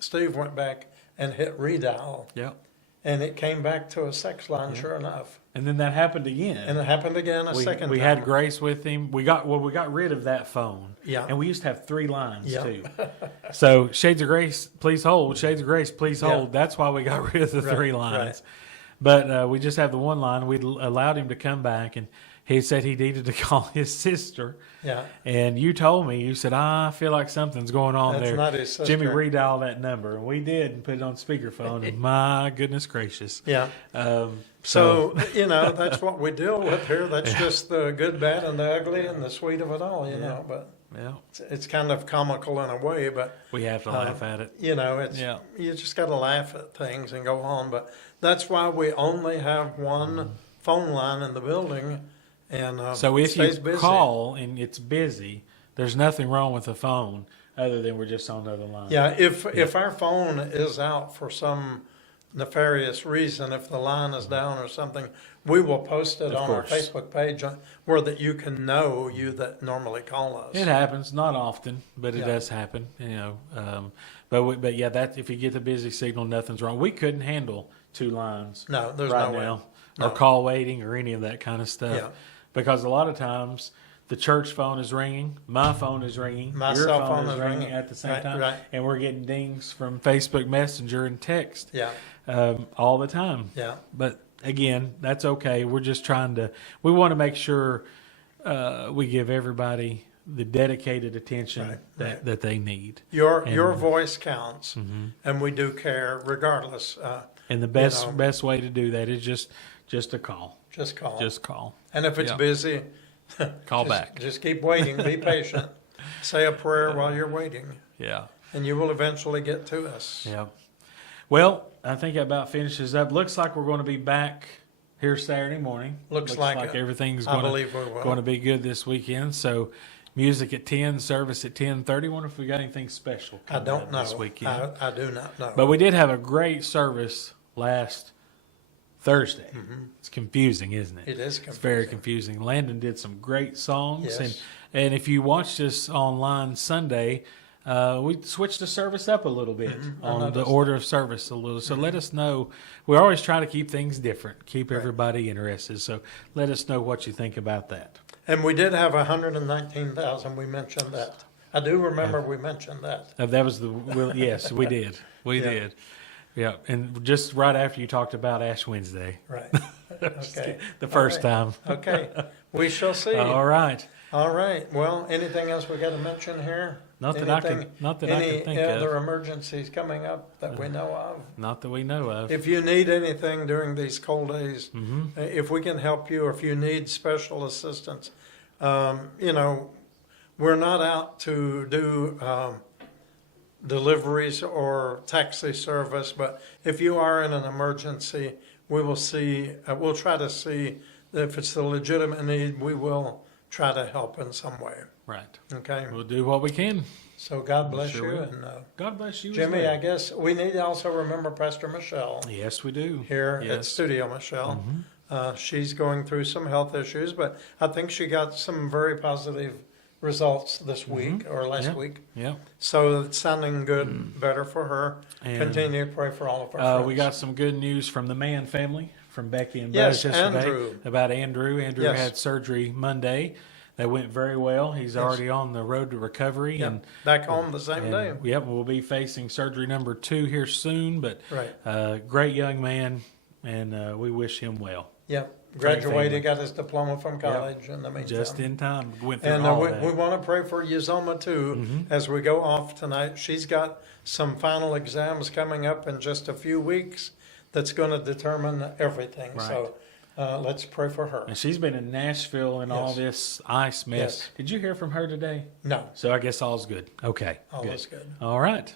Steve went back and hit redial, Yep. and it came back to a sex line, sure enough. And then that happened again. And it happened again a second we time. had Grace with him. We got rid of that phone. Yeah. And we used to have 3 lines Yeah. too. So Shades of Grace, please hold. Shades of Grace, please Yeah. hold. That's why we got rid of the Right, 3 lines. right. But we just have the 1 line. We allowed him to come back, and he said he needed to call his sister. Yeah. And you told me, you said, I feel like something's going on That's there. not his sister. Jimmy, redial that number. And we did, and put it on speakerphone. And my goodness gracious. Yeah. So, that's what we deal with here. That's just the good, bad, and the ugly, and the sweet of it all, you know. But Yeah, it's kind of comical in a way, but we have to laugh at it. it's Yeah. you just got to laugh at things and go on. But that's why we only have one phone line in the building, and So if you stays busy. call and it's busy, there's nothing wrong with the phone other than we're just on the other line. Yeah, if our phone is out for some nefarious reason, if the line is down or something, we will post it Of on our course. Facebook page where that you can know, you that normally call us. It happens, not often, but it Yeah. does happen. But yeah, that if you get the busy signal, nothing's wrong. We couldn't handle two lines No, there's right no way. now, No. or call waiting, or any of that kind of stuff. Yeah. Because a lot of times the church phone is ringing, my phone is ringing, My your cell phone is ringing at the same Right, time, right. and we're getting dings from Facebook Messenger and text Yeah, all the time. yeah, But again, that's okay. We're just we want to make sure we give everybody the dedicated attention Right, that, right. that they need. your And- voice counts, and we do care regardless. And the know. best way to do that is just a call. Just call. Just call. And if it's Yeah. busy, Call just, back. Just keep waiting. Be patient. Say a prayer while you're waiting, Yeah. and you will eventually get to us. Yeah. Well, I think that about finishes up. Looks like we're going to be back here Saturday morning. Looks like it. everything's I believe we will. going to be good this weekend. So music at 10, service at 10:30. Wonder if we got anything special I coming don't up know. this weekend. I do not know. But we did have a great service last Thursday. It's confusing, isn't it? It is It's very confusing. confusing. Landon did some great songs, Yes. and if you watched us online Sunday, we switched the service up a little bit I on the noticed order of service a little. So let us know. We always try to keep things different, keep everybody interested. So let us know what you think about that. And we did have 119,000. We mentioned that. I do remember we mentioned that. That was yes, we did. We Yeah. did. Yeah, and just right after you talked about Ash Wednesday, Right. Okay. the first All time. right. Okay. We shall see. All right. All right. Well, anything else we got to mention here? Not that I can- Anything- not that I can think Any of. other emergencies coming up that we know of? Not that we know of. If you need anything during these cold days, Mm-hmm. if we can help you, or if you need special assistance, we're not out to do deliveries or taxi service, but if you are in an emergency, we will see. We'll try to see if it's a legitimate need. We will try to help in some way. Right. Okay. We'll do what we can. So God bless Sure you, will. and God bless you, as Jimmy. well. I guess we need to also remember Pastor Michelle Yes, we do. here at Yes. Mm-hmm. Studio Michelle. She's going through some health issues, but I think she got some very positive results this week or last Mm-hmm. Yeah. week. Yeah. So it's sounding good, better for her. And, Continue to pray for all of our friends. We got some good news from the Mann family, from Becky and Yes, Buzz yesterday Andrew. about Andrew. Andrew Yes. had surgery Monday. That went very well. He's already on the road to recovery. Yeah, And back home the same day. Yep, we'll be facing surgery number 2 here soon. But Right. great young man, and we wish him well. Yep. family. Graduated, got his diploma from college in the meantime. Just in time. Went through And all we that. want to pray for Yuzoma too as we go off tonight. She's got some final exams coming up in just a few weeks that's going to determine everything. Right. So let's pray for her. And she's been in Nashville and all Yes. this ice mess. Yes. Did you hear from her today? No, So I guess all's good. Okay. all is good. All right.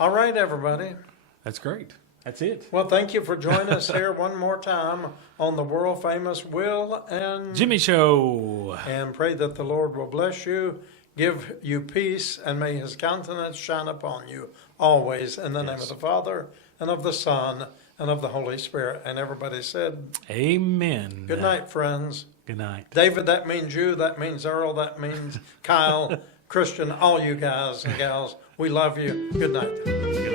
All right, everybody. That's great. That's it. Well, thank you for joining us here one more time on the world famous Will and Jimmy Show. And pray that the Lord will bless you, give you peace, and may his countenance shine upon you always, in the name of the Father, and of the Son, and of the Holy Spirit. And everybody said, Amen. good night, friends. Good night. David, that means you, that means Earl, that means Kyle, Christian, all you guys and gals. We love you. Good night. Good